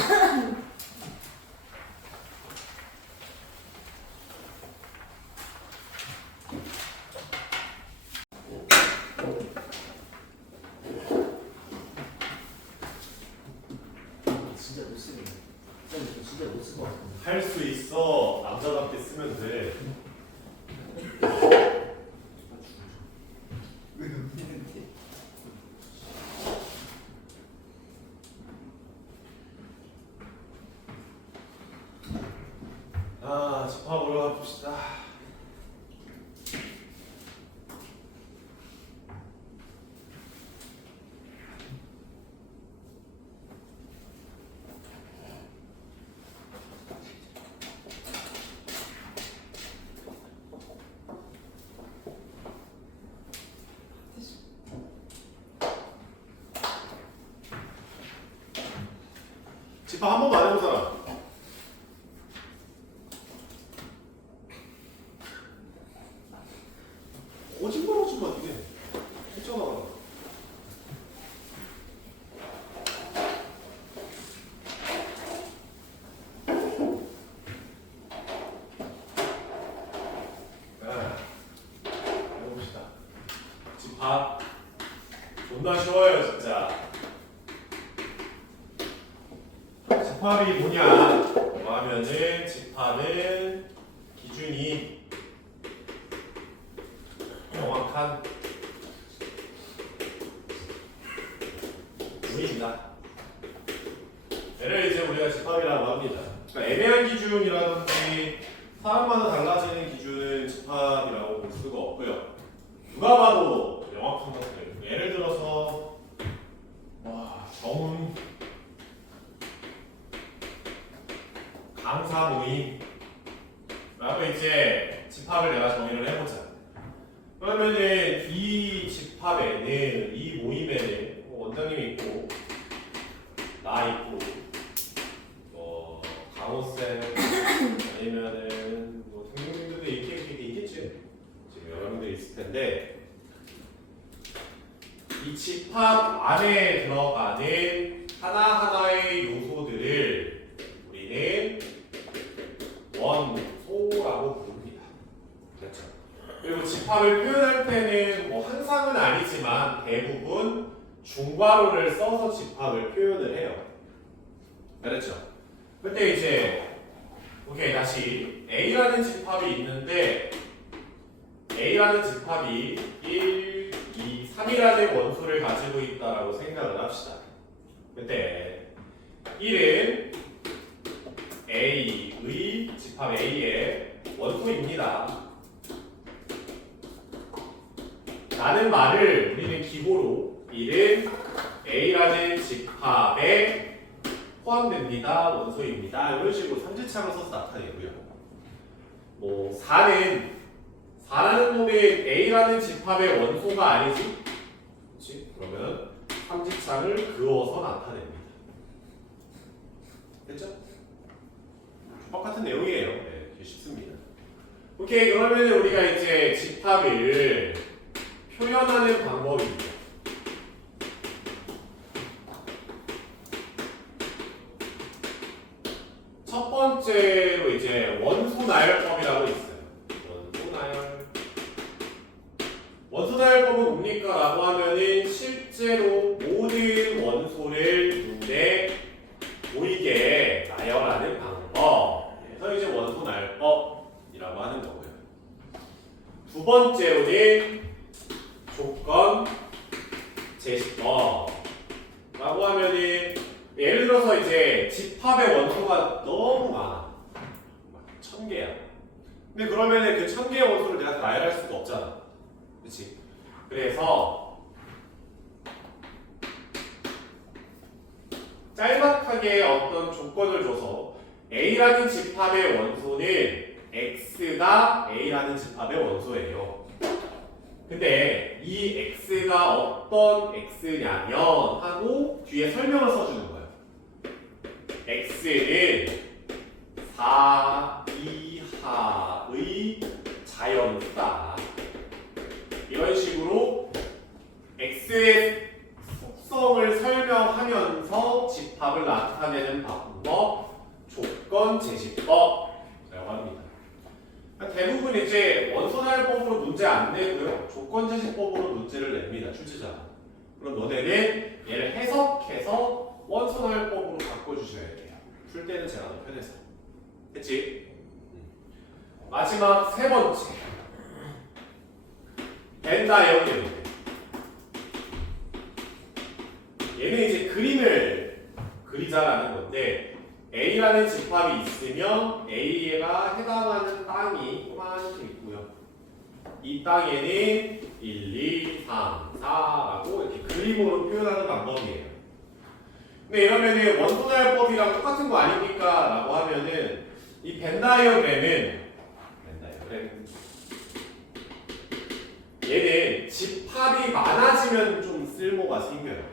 집합 한 번만 해본 사람. 거짓말하지 마, 이게. 진짜 나가. 해봅시다. 집합. 존나 쉬워요, 진짜. 집합이 뭐냐? 하면은 집합은 기준이 정확한 무입니다. 얘를 이제 우리가 집합이라고 합니다. 그러니까 애매한 기준이라든지 사람마다 달라지는 기준은 집합이라고 볼 수가 없고요. 누가 봐도 명확한 것들. 예를 들어서 정훈 강사 모임 라고 이제 집합을 내가 정의를 해보자. 그러면은 이 집합에는 이 모임에는 원장님 있고 나 있고 강호쌤 아니면은 뭐 등등등도 있겠지. 지금 여러 명들이 있을 텐데 이 집합 안에 들어가는 하나하나의 요소들을 우리는 원소라고 부릅니다. 그렇죠? 그리고 집합을 표현할 때는 뭐 항상은 아니지만 대부분 중괄호를 써서 집합을 표현을 해요. 그렇죠? 그때 이제 오케이 다시 A라는 집합이 있는데 A라는 집합이 1, 2, 3이라는 원소를 가지고 있다라고 생각을 합시다. 그때 1은 A의 집합 A의 원소입니다. 라는 말을 우리는 기호로 1은 A라는 집합에 포함됩니다. 원소입니다. 이런 식으로 삼지창을 써서 나타내고요. 뭐 4라는 놈이 A라는 집합의 원소가 아니지? 그렇지? 그러면 삼지창을 그어서 나타냅니다. 됐죠? 똑같은 내용이에요. 네, 되게 쉽습니다. 오케이, 그러면 우리가 이제 집합을 표현하는 방법입니다. 첫 번째로 이제 원소 나열법이라고 있어요. 원소 나열. 원소 나열법은 뭡니까? 라고 하면은 실제로 모든 원소를 눈에 보이게 나열하는 방법. 그래서 이제 원소 나열법이라고 하는 거고요. 두 번째로는 조건 제시법. 라고 하면은 예를 들어서 이제 집합의 원소가 너무 많아. 1000개야. 근데 그러면은 그 1000개의 원소를 내가 나열할 수가 없잖아. 그렇지? 그래서 짤막하게 어떤 조건을 줘서 A라는 집합의 원소는 X가 A라는 집합의 원소예요. 근데 이 X가 어떤 X냐면 하고 뒤에 설명을 써주는 거예요. X는 4 이하의 자연수다. 이런 식으로 X의 속성을 설명하면서 집합을 나타내는 방법, 조건 제시법이라고 합니다. 대부분 이제 원소나열법으로 문제 안 내고요. 조건 제시법으로 문제를 냅니다. 출제자가. 그럼 너네는 얘를 해석해서 원소나열법으로 바꿔주셔야 돼요. 풀 때는 제가 더 편해서. 됐지? 마지막 세 번째. 벤다이어그램. 얘는 이제 그림을 그리자라는 건데 A라는 집합이 있으면 A가 해당하는 땅이 요만큼 있고요. 이 땅에는 1, 2, 3, 4라고 이렇게 그림으로 표현하는 방법이에요. 근데 이러면은 원소나열법이랑 똑같은 거 아닙니까? 라고 하면은 이 벤다이어그램은 얘는 집합이 많아지면 좀 쓸모가 생겨요.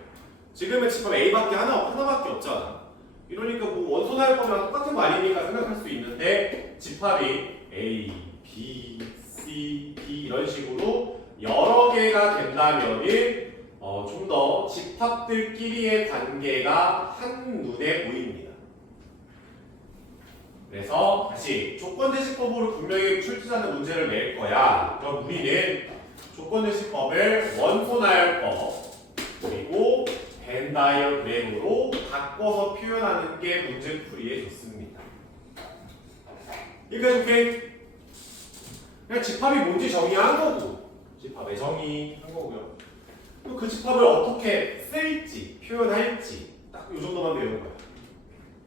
지금은 집합 A밖에 하나밖에 없잖아. 이러니까 뭐 원소나열법이랑 똑같은 거 아니니까 생각할 수 있는데 집합이 A, B, C, D 이런 식으로 여러 개가 된다면은 좀 더 집합들끼리의 관계가 한눈에 보입니다. 그래서 다시 조건대시법으로 분명히 출제하는 문제를 낼 거야. 그럼 우리는 조건대시법을 원소나열법 그리고 벤 다이어그램으로 바꿔서 표현하는 게 문제풀이에 좋습니다. 여기까지 오케이? 그냥 집합이 뭔지 정의한 거고 집합의 정의한 거고요. 또 그 집합을 어떻게 쓸지 표현할지 딱 이 정도만 배우는 거야.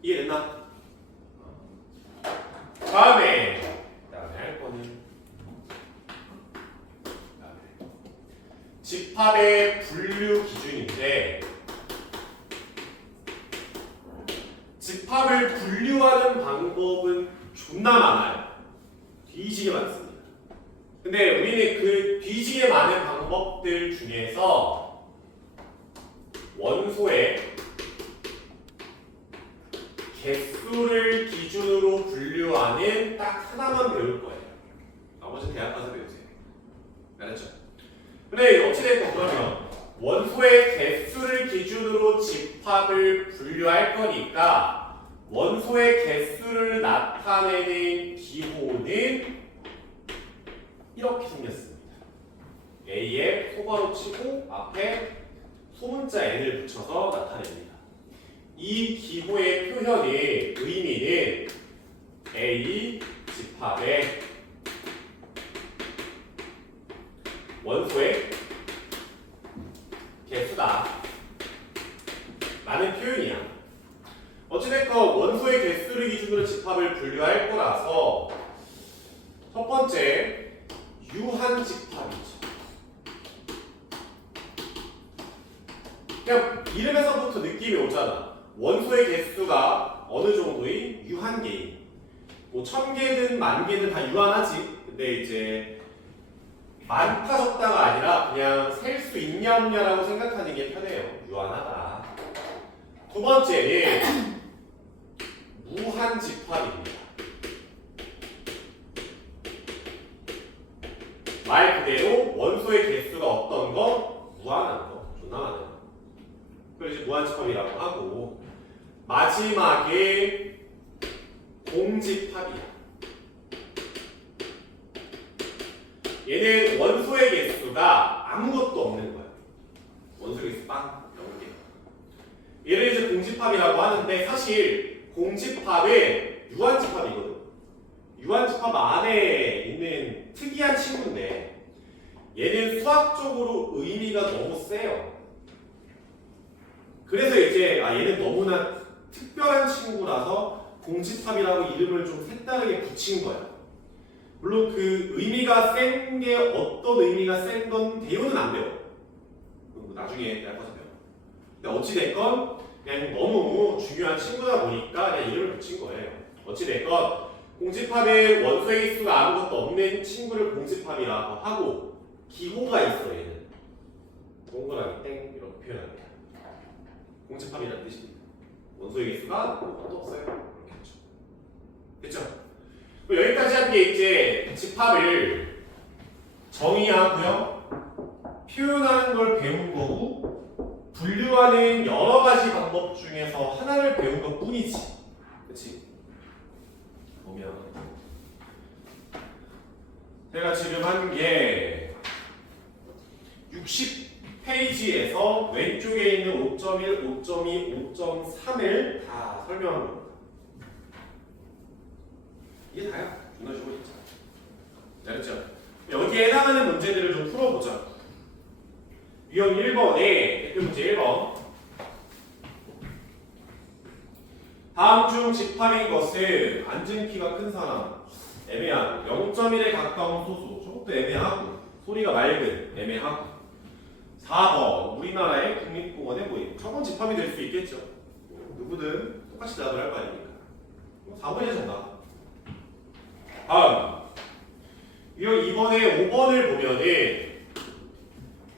이해됐나? 다음에 할 거는 집합의 분류 기준인데 집합을 분류하는 방법은 존나 많아요. 뒤지게 많습니다. 근데 우리는 그 뒤지게 많은 방법들 중에서 원소의 개수를 기준으로 분류하는 딱 하나만 배울 거예요. 나머지는 대학 가서 배우세요. 알았죠? 근데 어찌됐건 그러면 원소의 개수를 기준으로 집합을 분류할 거니까 원소의 개수를 나타내는 기호는 이렇게 생겼습니다. A에 소괄호 치고 앞에 소문자 n을 붙여서 나타냅니다. 이 기호의 표현의 의미는 A 집합의 원소의 개수다 라는 표현이야. 어찌됐건 원소의 개수를 기준으로 집합을 분류할 거라서 첫 번째 유한 집합이죠. 그냥 이름에서부터 느낌이 오잖아. 원소의 개수가 어느 정도의 유한계인. 뭐 1000개든 10,000개든 다 유한하지. 근데 이제 많다 적다가 아니라 그냥 셀 수 있냐 없냐라고 생각하는 게 편해요. 유한하다. 두 번째는 무한 집합입니다. 말 그대로 원소의 개수가 어떤 거? 무한한 거. 존나 많아요. 그래서 이제 무한 집합이라고 하고 마지막에 공집합이야. 얘는 원소의 개수가 아무것도 없는 거야. 원소의 개수 빵 0개. 얘를 이제 공집합이라고 하는데 사실 공집합은 유한집합이거든. 유한집합 안에 있는 특이한 친구인데 얘는 수학적으로 의미가 너무 세요. 그래서 이제 얘는 너무나 특별한 친구라서 공집합이라고 이름을 좀 색다르게 붙인 거야. 물론 그 의미가 센 게 어떤 의미가 센 건 배우는 안 배워. 나중에 알 거서 배워. 근데 어찌됐건 그냥 너무 중요한 친구다 보니까 그냥 이름을 붙인 거예요. 어찌됐건 공집합의 원소의 개수가 아무것도 없는 친구를 공집합이라고 하고 기호가 있어. 얘는 동그라미 땡 이렇게 표현합니다. 공집합이라는 뜻입니다. 원소의 개수가 아무것도 없어요. 이렇게 했죠. 됐죠? 여기까지 한 게 이제 집합을 정의하고요, 표현하는 걸 배운 거고, 분류하는 여러 가지 방법 중에서 하나를 배운 것 뿐이지. 그치? 보면 제가 지금 한 게 60페이지에서 왼쪽에 있는 5.1, 5.2, 5.3을 다 설명한 겁니다. 이게 다야. 존나 쉬워 진짜. 알겠죠? 여기에 해당하는 문제들을 좀 풀어보자. 유형 1번에 대표 문제 1번. 다음 중 집합인 것은 앉은 키가 큰 사람, 애매한 0.1에 가까운 소수, 저것도 애매하고, 소리가 맑은, 애매하고. 4번 우리나라의 국립공원에 모임. 저건 집합이 될 수 있겠죠. 누구든 똑같이 대답을 할 거 아닙니까? 4번이 정답. 다음 유형 2번에 5번을 보면은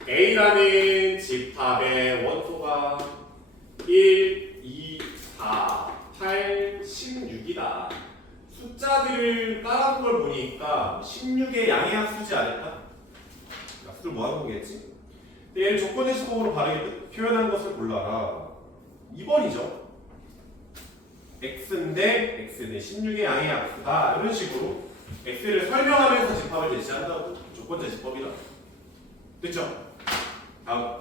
A라는 집합의 원소가 1, 2, 4 8, 16이다. 숫자들을 깔아둔 걸 보니까 16의 양의학수지 않을까? 약수를 뭐 하는 거겠지? 근데 얘를 조건제시법으로 바르게 표현한 것을 골라라. 2번이죠. x인데 x는 16의 양의학수다. 이런 식으로 x를 설명하면서 집합을 제시한다고. 조건제시법이다. 됐죠? 다음.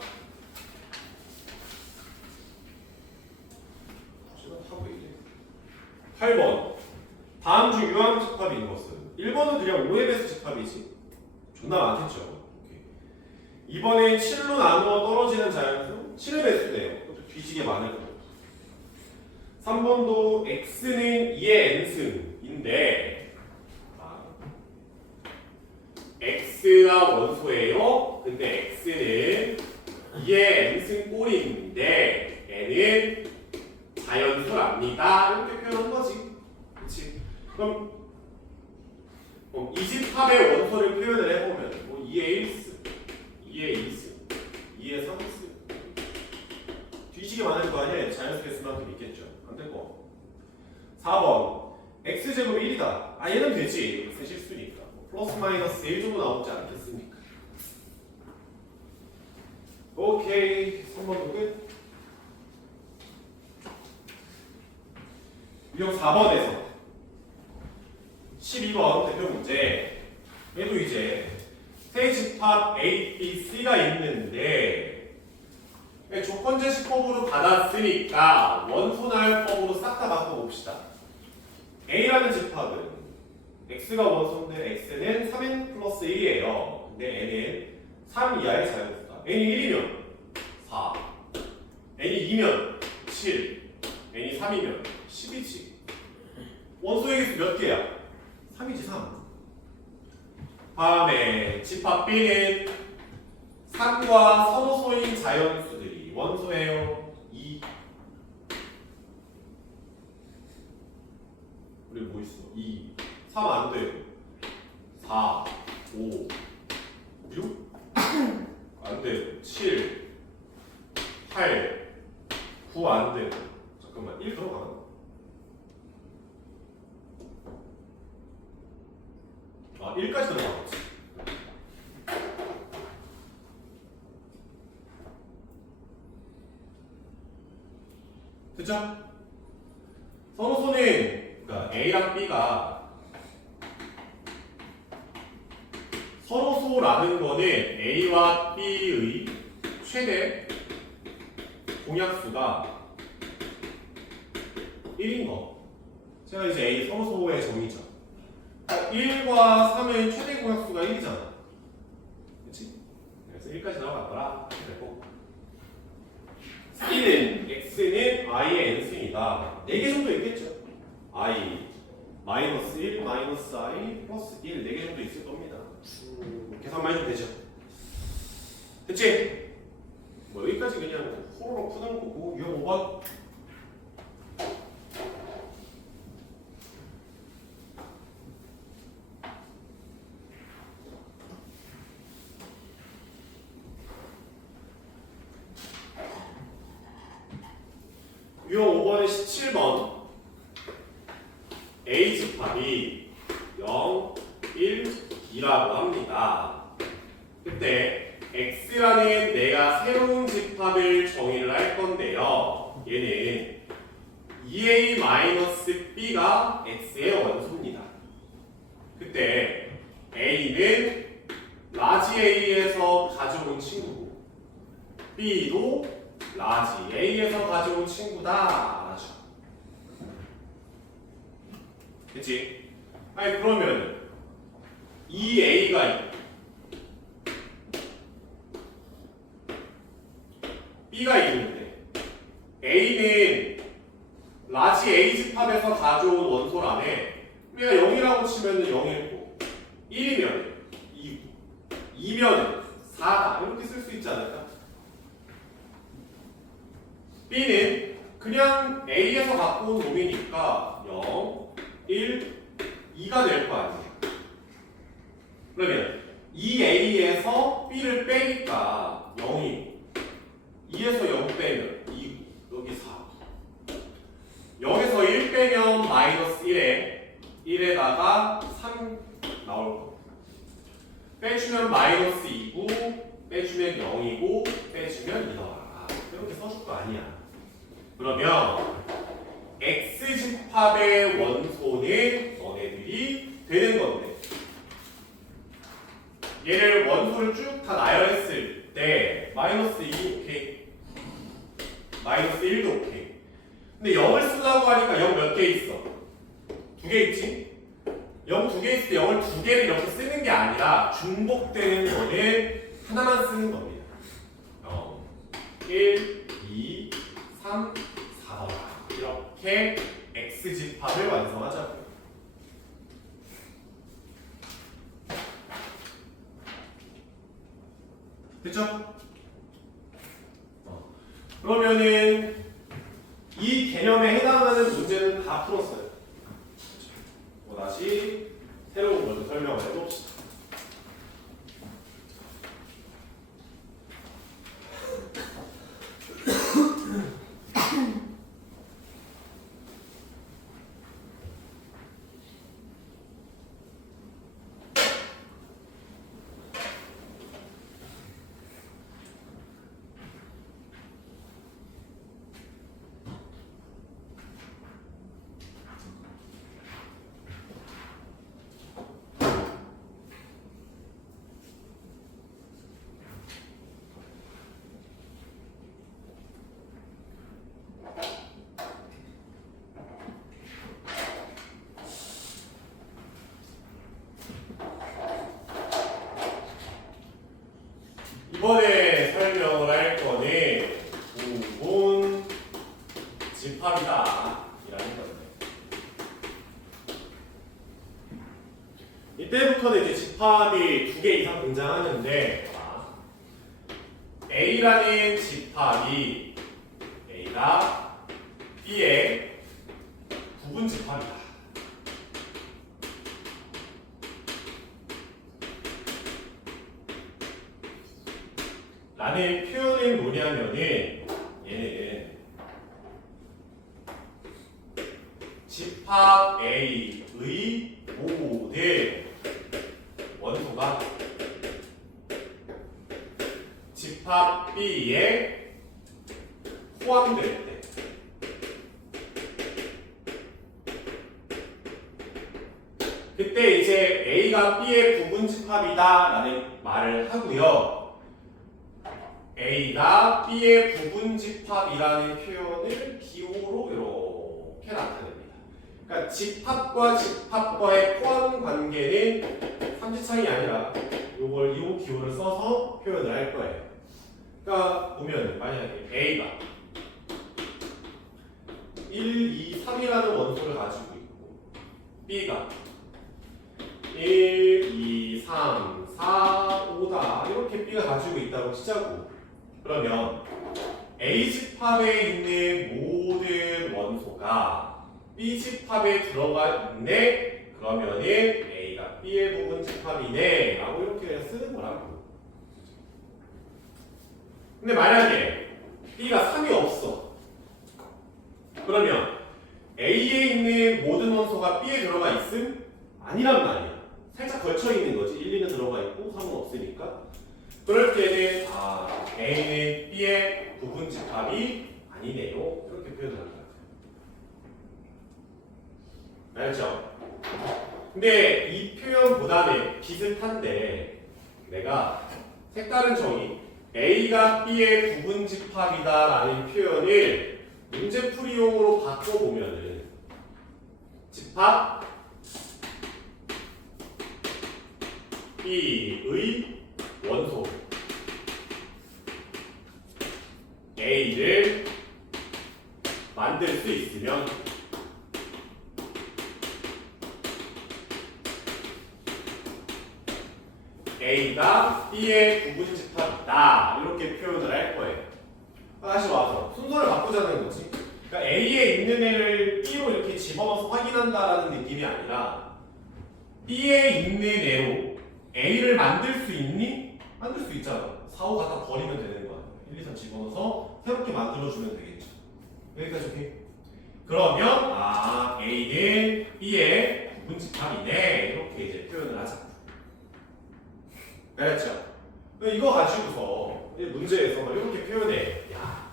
하고 이제 8번. 다음 중 유한 집합인 것은 1번은 그냥 5의 배수 집합이지. 존나 많겠죠. 오케이. 2번에 7로 나누어 떨어지는 자연수 7의 배수네요. 그것도 뒤지게 많을 거고. 3번도 x는 2의 n승인데 x가 원소예요. 근데 x는 2의 n승 꼴인데 n은 자연수랍니다. 이렇게 표현한 거지. 그치? 그럼 이 집합의 원소를 표현을 해보면 뭐 2의 1승, 2의 2승, 2의 3승 뒤지게 많을 거 아니에요. 자연수 개수만큼 있겠죠. 안 될 거. 4번 x제곱 1이다. 아 얘는 되지. 세 실수니까. 플러스 마이너스 1 정도 나오지 않겠습니까? 오케이. 3번도 끝. 유형 4번에서 12번 대표 문제. 얘도 이제 세 집합 A, B, C가 있는데 조건제시법으로 받았으니까 원소나열법으로 싹 다 바꿔봅시다. A라는 집합은 X가 원소인데 X는 3n 플러스 1이에요. 근데 N은 3 이하의 자연수다. N이 1이면 4, N이 2면 7, N이 3이면 10이지. 원소의 개수 몇 개야? 3이지 3. 다음에 집합 B는 3과 선호소인 자연수들이 원소예요. 2. 우리 뭐 있어? 2. 3 안 돼요. 4, 5, 6? 안 돼요. 7, 8, 9 안 돼요. 잠깐만 1 들어가나? 아 1까지 들어가겠지. 됐죠? 선호소는 그러니까 A랑 B가 서로소라는 거는 A와 B의 최대 공약수가 1인 거. 제가 이제 A 서로소의 정의죠. 1과 3의 최대 공약수가 1이잖아. 그치? 그래서 1까지 나와갔더라. 됐고. C는 X는 I의 n승이다. 4개 정도 있겠죠? I, 마이너스 1, 마이너스 I, 플러스 1, 4개 정도 있을 겁니다. 계산만 해주면 되죠? 됐지? 뭐 여기까지 그냥 호로로 푸는 거고. 유형 5번. 유형 5번의 17번. A 집합이 0, 1, 2라고 합니다. 그때 X라는 내가 새로운 집합을 정의를 할 건데요. 얘는 2A-B가 X의 원소입니다. 그때 A는 라지 A에서 가져온 친구고 B도 라지 A에서 가져온 친구다. 라죠. 그치? 아니 그러면 이 A가 B가 있는데 A는 라지 A 집합에서 가져온 원소라네. 우리가 0이라고 치면은 0이고 1이면 2고 2면 4다. 이렇게 쓸 수 있지 않을까? B는 그냥 A에서 갖고 온 놈이니까 0, 1, 2가 될 거 아니에요. 그러면 2A에서 B를 빼니까 0이고 2에서 0 빼면 2고 여기 4. 0에서 0이고 빼주면 2 더하라. 이렇게 써줄 거 아니야. 그러면 X집합의 원소는 너네들이 되는 건데 얘를 원소를 쭉 다 나열했을 때 마이너스 2 오케이, 마이너스 1도 오케이. 근데 0을 쓰려고 하니까 0 몇 개 있어? 2개 있지? 0 2개 있을 때 0을 2개를 이렇게 쓰는 게 아니라 중복되는 거는 하나만 쓰는 겁니다. 1, 2, 3, 4 이렇게 X집합을 완성하자고요. 됐죠? 그러면은 이 개념에 해당하는 문제는 다 풀었어요. 다시 새로운 걸 설명을 해봅시다. 이번에 설명을 할 거는 부분 집합이다 이라는 건데, 이때부터는 이제 집합이 2개 이상 등장하는데 A라는 집합이 A가 B의 부분 집합이다. 라는 표현은 뭐냐면은 얘는 집합 A의 모든 원소가 집합 B에 포함될 때 그때 이제 A가 B의 부분 집합이다 라는 말을 하고요. A가 B의 부분 집합이라는 표현을 기호로 이렇게 나타냅니다. 그러니까 집합과 집합과의 포함 관계는 삼지창이 아니라 이걸 이 기호를 써서 표현을 할 거예요. 그러니까 보면 만약에 A가 1, 2, 3이라는 원소를 가지고 있고 B가 1, 2, 3, 4, 5다 이렇게 B가 가지고 있다고 치자고. 그러면 A집합에 있는 모든 원소가 B집합에 들어가 있네? 그러면은 A가 B의 부분 집합이네 라고 이렇게 쓰는 거라고. 근데 만약에 B가 3이 없어. 그러면 A에 있는 모든 원소가 B에 들어가 있음? 아니란 말이야. 살짝 걸쳐 있는 거지. 1, 2는 들어가 있고 3은 없으니까. 그럴 때는 A는 B의 부분 집합이 아니네요. 이렇게 표현하는 거예요. 알죠? 근데 이 표현보다는 비슷한데 내가 색다른 정의 A가 B의 부분 집합이다 라는 표현을 문제풀이용으로 바꿔보면은 집합 B의 원소 A를 만들 수 있으면 A가 B의 부분 집합이다 이렇게 표현을 할 거예요. 다시 와서 순서를 바꾸자는 거지. 그러니까 A에 있는 애를 B로 이렇게 집어넣어서 확인한다라는 느낌이 아니라 B에 있는 애로 A를 만들 수 있니? 만들 수 있잖아. 4, 5 갖다 버리면 되는 거 아니야. 1, 2, 3 집어넣어서 새롭게 만들어주면 되겠죠. 여기까지 오케이? 그러면 A는 B의 부분 집합이네 이렇게 이제 표현을 하자. 알았죠? 이거 가지고서 이 문제에서 이렇게 표현해. 야,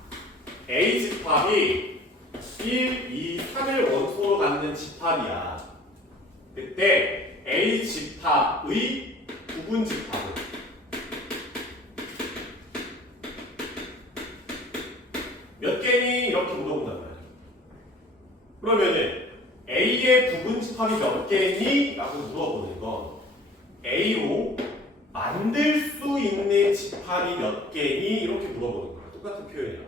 A 집합이 1, 2, 3을 원소로 갖는 집합이야. 그때 A 집합의 부분 집합은 몇 개니? 이렇게 물어본단 말이야. 그러면은 A의 부분 집합이 몇 개니? 라고 물어보는 건 A로 만들 수 있는 집합이 몇 개니? 이렇게 물어보는 거야. 똑같은 표현이야.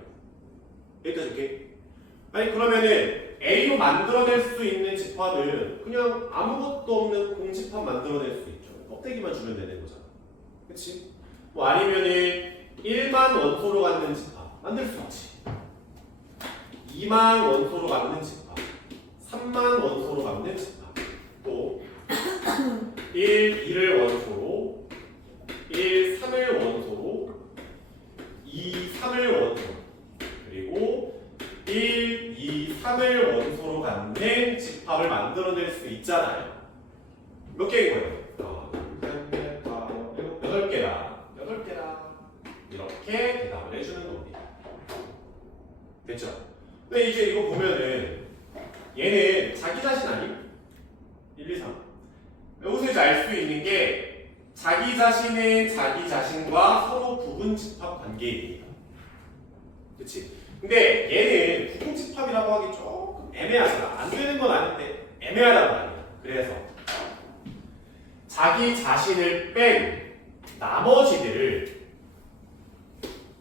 여기까지 오케이? 아니 그러면은 A로 만들어낼 수 있는 집합은 그냥 아무것도 없는 공집합 만들어낼 수 있죠. 껍데기만 주면 되는 거잖아. 그치? 뭐 아니면은 1만 원소로 갖는 집합 만들 수 있지. 2만 원소로 갖는 집합, 3만 원소로 갖는 집합, 또 1, 2를 원소로, 1, 3을 원소로, 2, 3을 원소로, 그리고 1, 2, 3을 원소로 갖는 집합을 만들어낼 수 있잖아요. 몇 개인 거예요? 여덟 개다. 이렇게 대답을 해주는 겁니다. 됐죠? 근데 이제 이거 보면은 얘는 자기 자신 아님? 1, 2, 3. 여기서 이제 알 수 있는 게 자기 자신의 자기 자신과 서로 부분 집합 관계입니다. 그치? 근데 얘는 부분 집합이라고 하기 조금 애매하잖아. 안 되는 건 아닌데 애매하단 말이야. 그래서 자기 자신을 뺀 나머지들을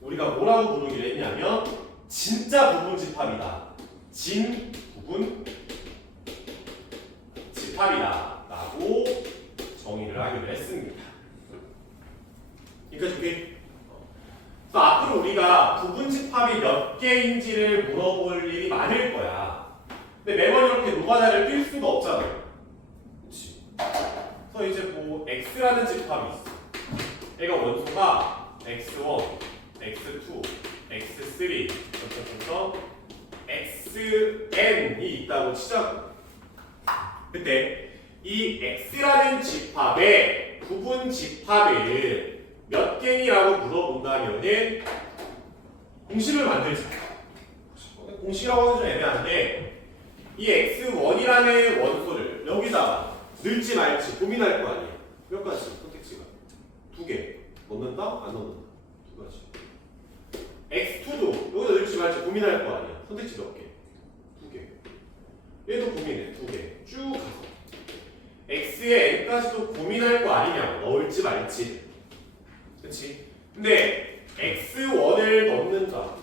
우리가 뭐라고 부르기로 했냐면 진짜 부분 집합이다. 진 부분 집합이다. 라고 정의를 하기로 했습니다. 그러니까 저기 그래서 앞으로 우리가 부분 집합이 몇 개인지를 물어볼 일이 많을 거야. 근데 매번 이렇게 노가다를 뛸 수가 없잖아요. 그렇지? 그래서 이제 뭐 x라는 집합이 있어. 얘가 원소가 x1, x2, x3, 그래서 xn이 있다고 치자고. 그때 이 x라는 집합의 부분 집합을 몇 개니라고 물어본다면은 공식을 만들자. 공식이라고 하기 좀 애매한데 이 x1이라는 원소를 여기다가 넣을지 말지 고민할 거 아니에요. 몇 가지 선택지가? 2개. 넣는다? 안 넣는다? 2가지. x2도 여기다 넣을지 말지 고민할 거 아니야. 선택지 몇 개? 2개. 얘도 고민해. 2개. 쭉 가서 x의 n까지도 고민할 거 아니냐고. 넣을지 말지. 그치? 근데 x1을 넣는다.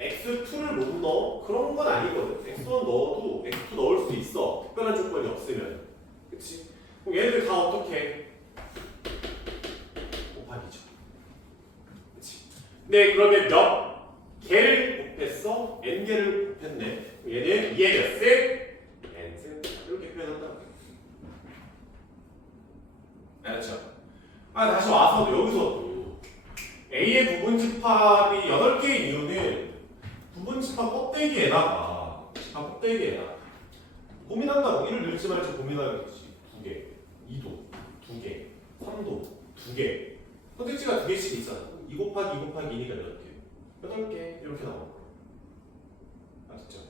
x2를 못 넣어? 그런 건 아니거든. x1 넣어도 x2 넣을 수 있어. 특별한 조건이 없으면. 그치? 그럼 얘네들 다 어떻게? 곱하기죠. 그치? 근데 그러면 몇 개를 곱했어? n개를 곱했네. 얘는 2의 몇 세? n승. 이렇게 표현한다. 알았죠? 다시 와서 여기서 A의 부분 집합이 8개인 이유는 부분 집합 껍데기에다가 집합 껍데기에다가 고민한다고 1을 넣을지 말지 고민하겠지. 2개, 2도 2개, 3도 2개. 선택지가 2개씩 있잖아. 2 곱하기 2 곱하기 2니까 몇 개? 8개 이렇게 나와. 아시죠?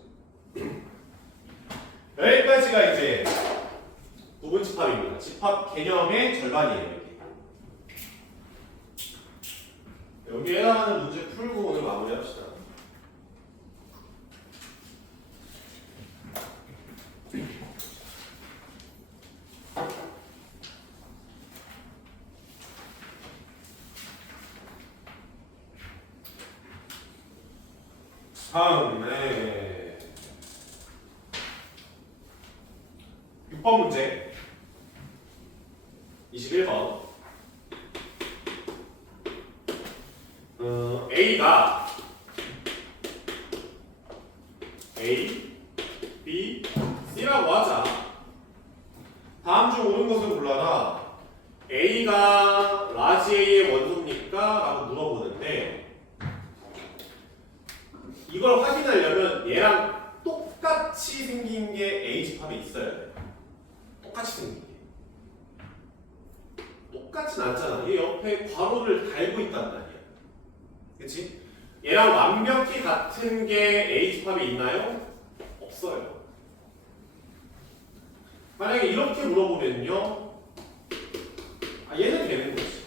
여기까지가 이제 부분 집합입니다. 집합 개념의 절반이에요. 여기에 해당하는 문제 풀고 오늘 마무리합시다. 다음에 6번 문제 21번 A가 A, B, C라고 하자. 다음 중 옳은 것을 골라라. A가 라지 A의 원소입니까? 라고 물어보는데 이걸 확인하려면 얘랑 똑같이 생긴 게 A 집합에 있어야 돼. 똑같이 생긴 게. 똑같진 않잖아. 얘 옆에 괄호를 달고 있단 말이야. 그치? 얘랑 완벽히 같은 게 A 집합이 있나요? 없어요. 만약에 이렇게 물어보면요, 얘는 되는 거지.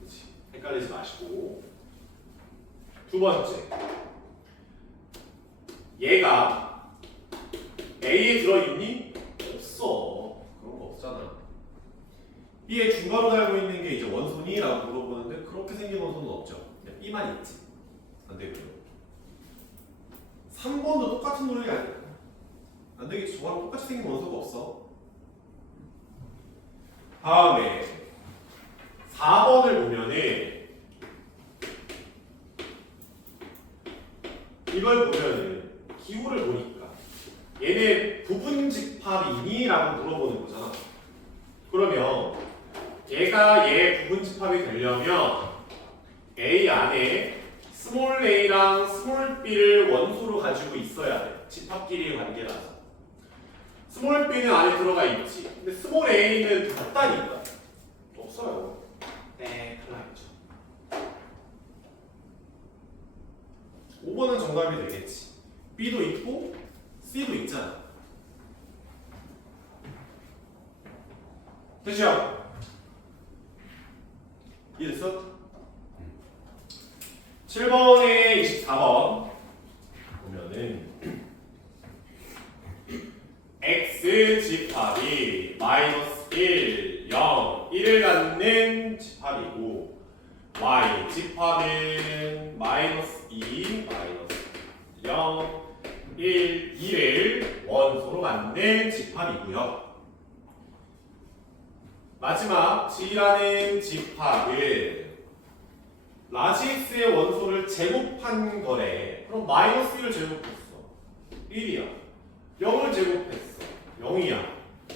그치? 헷갈리지 마시고. 두 번째, 얘가 A에 들어있니? 없어. 그런 거 없잖아. B의 중괄호 달고 있는 게 이제 원소니? 라고 물어보는데 그렇게 생긴 원소는 없죠. 그냥 B만 있지. 안 되고요. 3번도 똑같은 논리 아니야. 안 되겠지. 저거랑 똑같이 생긴 원소가 없어. 다음에 4번을 보면은 이걸 보면은 기호를 보니까 얘네 부분 집합이니? 라고 물어보는 거잖아. 그러면 얘가 얘 부분 집합이 되려면 A 안에 스몰 a랑 스몰 b를 원소로 가지고 있어야 돼. 집합끼리의 관계라서. 스몰 b는 안에 들어가 있지. 근데 스몰 a는 같다니까. 없어요. 네, 큰일 났죠. 5번은 정답이 되겠지. b도 있고 c도 있잖아. 됐죠? 이해됐어? 7번에 24번 보면은 x 집합이 마이너스 1, 0, 1을 갖는 집합이고 y 집합은 마이너스 2, 마이너스 0, 1, 2를 원소로 갖는 집합이고요. 마지막 G라는 집합은 라지 X의 원소를 제곱한 거래. 그럼 마이너스 1을 제곱했어. 1이야. 0을 제곱했어. 0이야.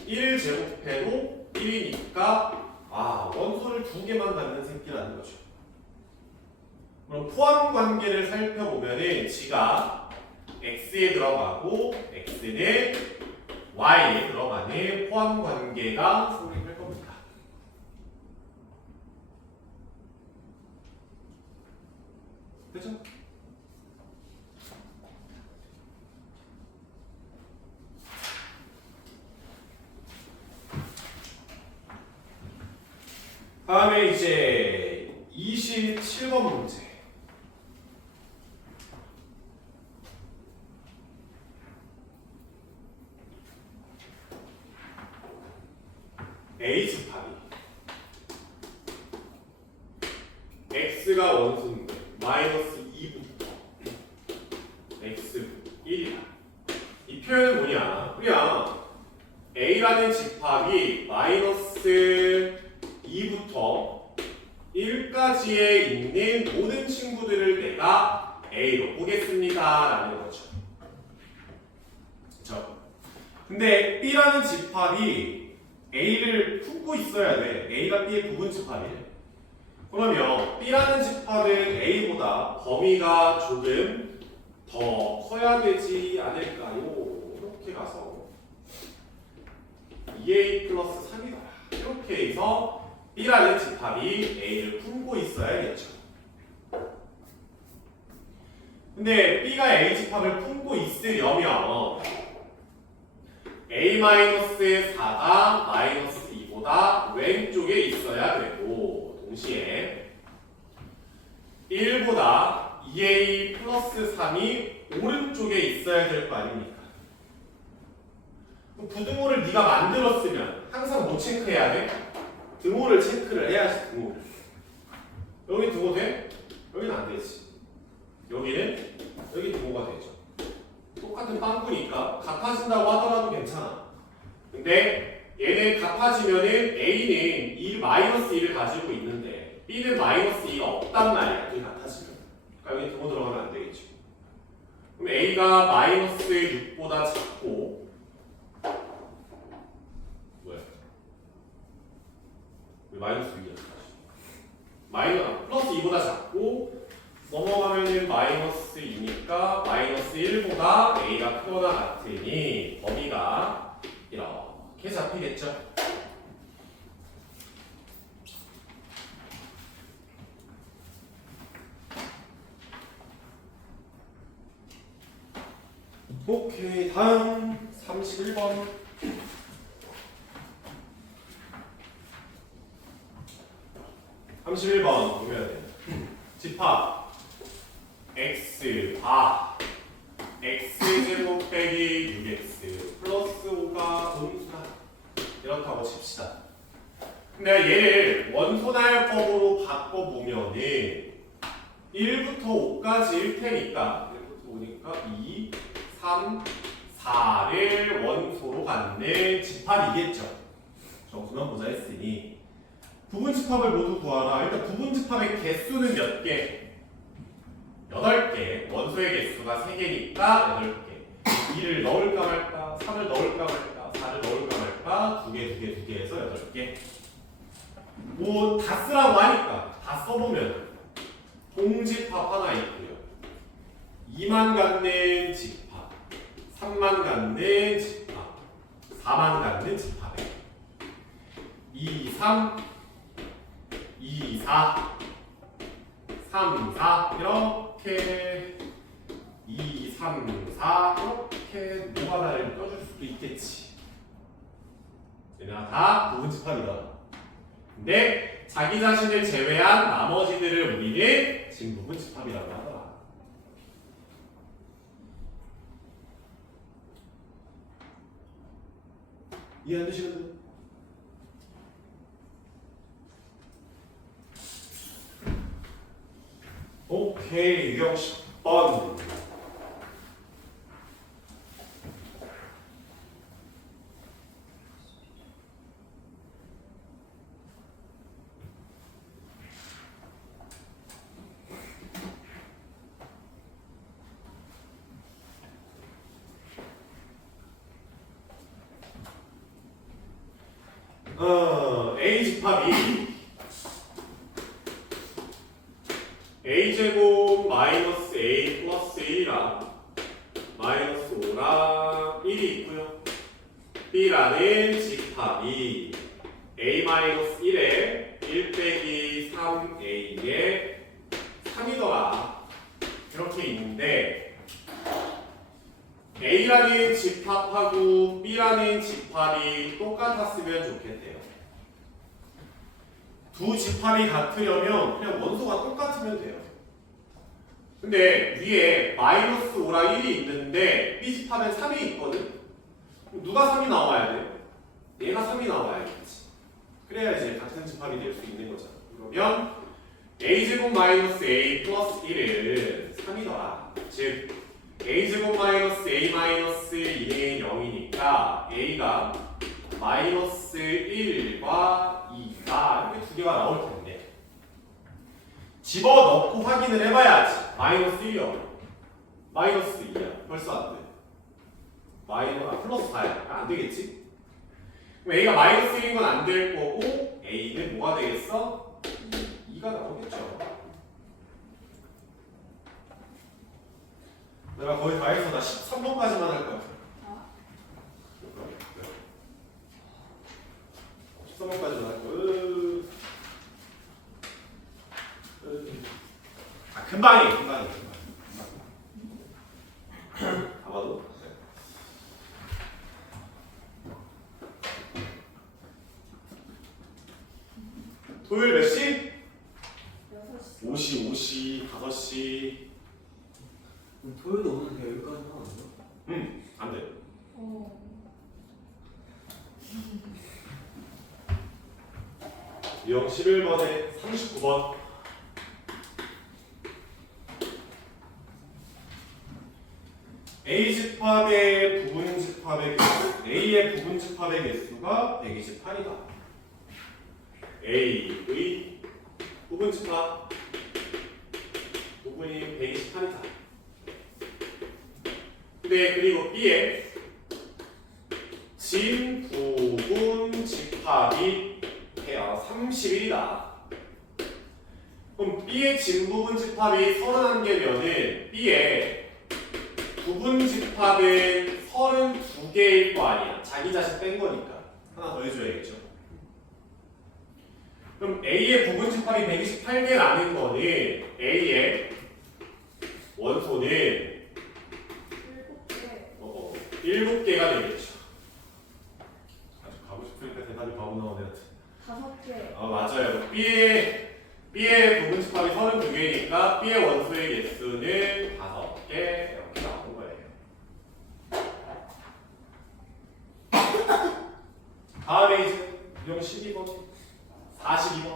1을 제곱해도 1이니까 원소를 2개만 갖는 새끼라는 거죠. 그럼 포함 관계를 살펴보면은 G가 X에 들어가고 X는 Y에 들어가는 포함 관계가 성립할 겁니다. 그죠? 다음에 이제 27번 문제. A 집합이 X가 원소인데 마이너스 2부터 X 1이야. 이 표현은 뭐냐? 그냥 A라는 집합이 마이너스 2부터 1까지에 있는 모든 친구들을 내가 A로 보겠습니다 라는 거죠. 그쵸? 근데 B라는 집합이 A를 품고 있어야 돼. A가 B의 부분 집합이래. 그러면 B라는 집합은 A보다 범위가 조금 더 커야 되지 않을까요? 이렇게 가서 2A 플러스 3이다. 이렇게 해서 B라는 집합이 A를 품고 있어야겠죠. 근데 B가 A 집합을 품고 있으려면 A-4가 마이너스 2보다 왼쪽에 있어야 되고 동시에 1보다 2A 플러스 3이 오른쪽에 있어야 될 거 아닙니까? 부등호를 네가 만들었으면 항상 뭐 체크해야 돼? 등호를 체크를 해야지. 등호를. 여기 등호 돼? 여기는 안 되지. 여기는 여기 등호가 되죠. 똑같은 빵꾸니까 같아진다고 하더라도 괜찮아. 근데 얘는 같아지면은 A는 1-2를 가지고 있는데 B는 마이너스 2가 없단 말이야. 둘이 같아지면. 그러니까 여기 등호 들어가면 안 되겠죠. 그럼 A가 마이너스 6보다 작고 뭐야? 왜 마이너스 6이야? 플러스 2보다 작고 넘어가면은 마이너스 2니까 마이너스 1보다 A가 크거나 같으니 범위가 이렇게 잡히겠죠. 오케이, 다음 31번. 31번 보셔야 돼. 집합 x 바 x제곱 빼기 6x 플러스 5가 음수다. 이렇다고 칩시다. 근데 얘를 원소나열법으로 바꿔보면은 1부터 5까지일 테니까 1부터 5니까 2, 3, 4를 원소로 갖는 집합이겠죠. 정수만 보자 했으니 부분 집합을 모두 구하라. 일단 부분 집합의 개수는 몇 개? 8개. 원소의 개수가 3개니까 8개. 2를 넣을까 말까, 3을 넣을까 말까, 4를 넣을까 말까, 2개 해서 8개. 뭐 다 쓰라고 하니까 다 써보면 동집합 하나 있고요. 2만 갖는 집합, 3만 갖는 집합, 4만 갖는 집합에 2, 3, 2, 4, 3, 4 이렇게 2, 3, 4 이렇게 노가다를 떠줄 수도 있겠지. 얘네가 다 부분 집합이다. 근데 자기 자신을 제외한 나머지들을 우리는 진부분 집합이라고 하더라. 이해 안 되시거든? 오케이, 유형 10번. A 집합이 A제곱 마이너스 A 플러스 1이랑 마이너스 5랑 1이 있고요. B라는 집합이 A 마이너스 1에 1 빼기 3A에 3이더라. 이렇게 있는데 A라는 집합하고 B라는 집합이 똑같았으면 좋겠대요. 두 집합이 같으려면 그냥 원소가 똑같으면 돼요. 근데 위에 마이너스 5랑 1이 있는데 B 집합엔 3이 있거든? 그럼 누가 3이 나와야 돼? 얘가 3이 나와야겠지. 그래야 이제 같은 집합이 될 수 있는 거잖아. 그러면 A제곱 마이너스 A 플러스 1은 3이더라. 즉 A제곱 마이너스 A 마이너스 2는 0이니까 A가 마이너스 1과 2가 이렇게 두 개가 나올 텐데 집어넣고 확인을 해봐야지. 마이너스 1이요. 마이너스 2야. 벌써 안 돼. 플러스 4야. 안 되겠지? 그럼 A가 마이너스 1인 건 안 될 거고 A는 뭐가 되겠어? 2가 나오겠죠. 내가 거의 다 해서 나 13번까지만 할 거야. 13번까지만 할 거야. 금방이에요. 아마도. 토요일 몇 시? 5시, 5시. 토요일도 오는데 여기까지만 안 돼요? 안 돼. 유형 11번에 39번. A 집합의 부분 집합의 개수, A의 부분 집합의 개수가 128이다. A의 부분 집합 부분이 128이다. 근데 그리고 B의 진 부분 집합이 31이다. 그럼 B의 진 부분 집합이 31개면은 B의 부분 집합은 32개일 거 아니야. 자기 자신 뺀 거니까. 하나 더 해줘야겠죠. 그럼 A의 부분 집합이 128개라는 거는 A의 원소는 7개가 되겠죠. 아주 가고 싶으니까 대답이 바보 나오네. 5개. 아 맞아요. B의 부분집합이 32개니까 B의 원소의 개수는 5개 이렇게 나오는 거예요. 다음 에이즈 유형 12번 42번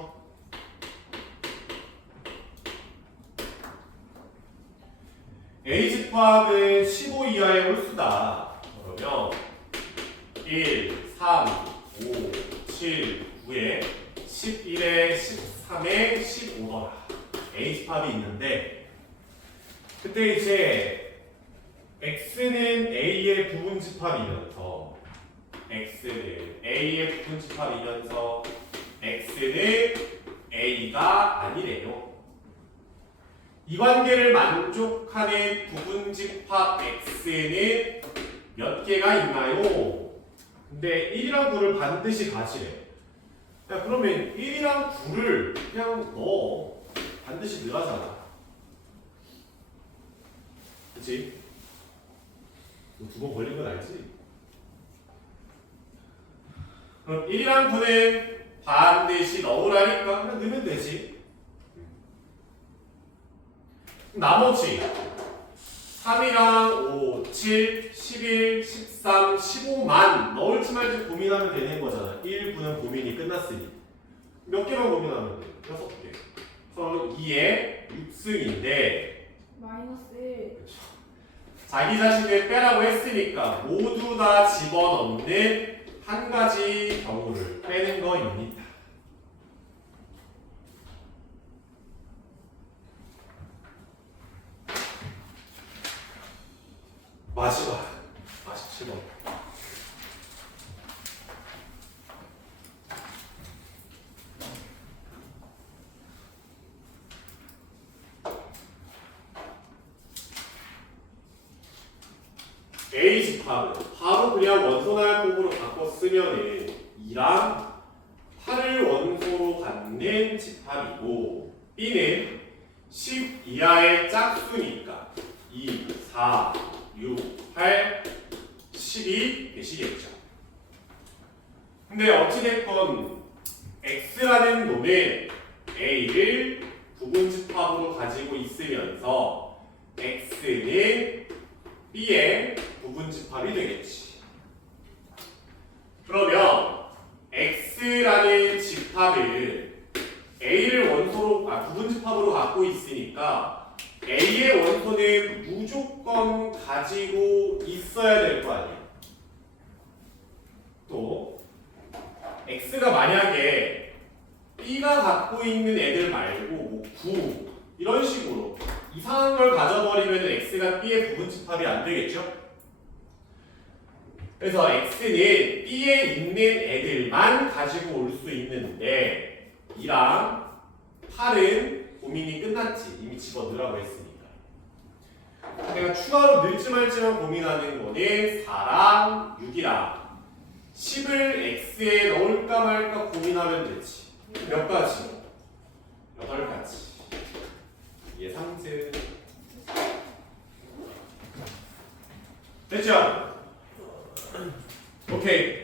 A집합은 15 이하의 홀수다. 그러면 1, 3, 5, 7, 9에 11에 13에 15더라. A집합이 있는데 그때 이제 X는 A의 부분집합이면서 X는 A가 아니래요. 이 관계를 만족하는 부분집합 X는 몇 개가 있나요? 근데 1이랑 9를 반드시 가지래. 야, 그러면 1이랑 9를 그냥 넣어. 반드시 늘어잖아. 그치? 너 2번 걸린 건 알지? 그럼 1이랑 9는 반드시 넣으라니까 그냥 넣으면 되지. 나머지 3이랑 5, 7, 11, 13, 15만 넣을지 말지 고민하면 되는 거잖아. 1, 9는 고민이 끝났으니. 몇 개만 고민하면 돼? 6개. 그래서 2에 6승인데 -1. 자기 자신을 빼라고 했으니까 모두 다 집어넣는 한 가지 경우를 빼는 거입니다. 마지막 47번. A집합은 바로 그냥 원소나열법으로 바꿔 쓰면은 2랑 8을 원소로 갖는 집합이고 B는 10 이하의 짝수니까 2, 4, 6, 8, 12 되시겠죠. 근데 어찌됐건 X라는 놈은 A를 부분집합으로 가지고 있으면서 X는 B의 부분집합이 되겠지. 그러면 X라는 집합을 A를 원소로 부분집합으로 갖고 있으니까 A의 원소는 무조건 가지고 있어야 될 거 아니야. 또 X가 만약에 B가 갖고 있는 애들 말고 뭐 9 이런 식으로 이상한 걸 가져버리면 X가 B의 부분집합이 안 되겠죠? 그래서 X는 B에 있는 애들만 가지고 올 수 있는데 2랑 8은 고민이 끝났지. 이미 집어넣으라고 했으니까. 내가 추가로 넣을지 말지만 고민하는 거는 4랑 6이랑 10을 X에 넣을까 말까 고민하면 되지. 몇 가지? 8가지. 예상즈. 됐죠? 오케이.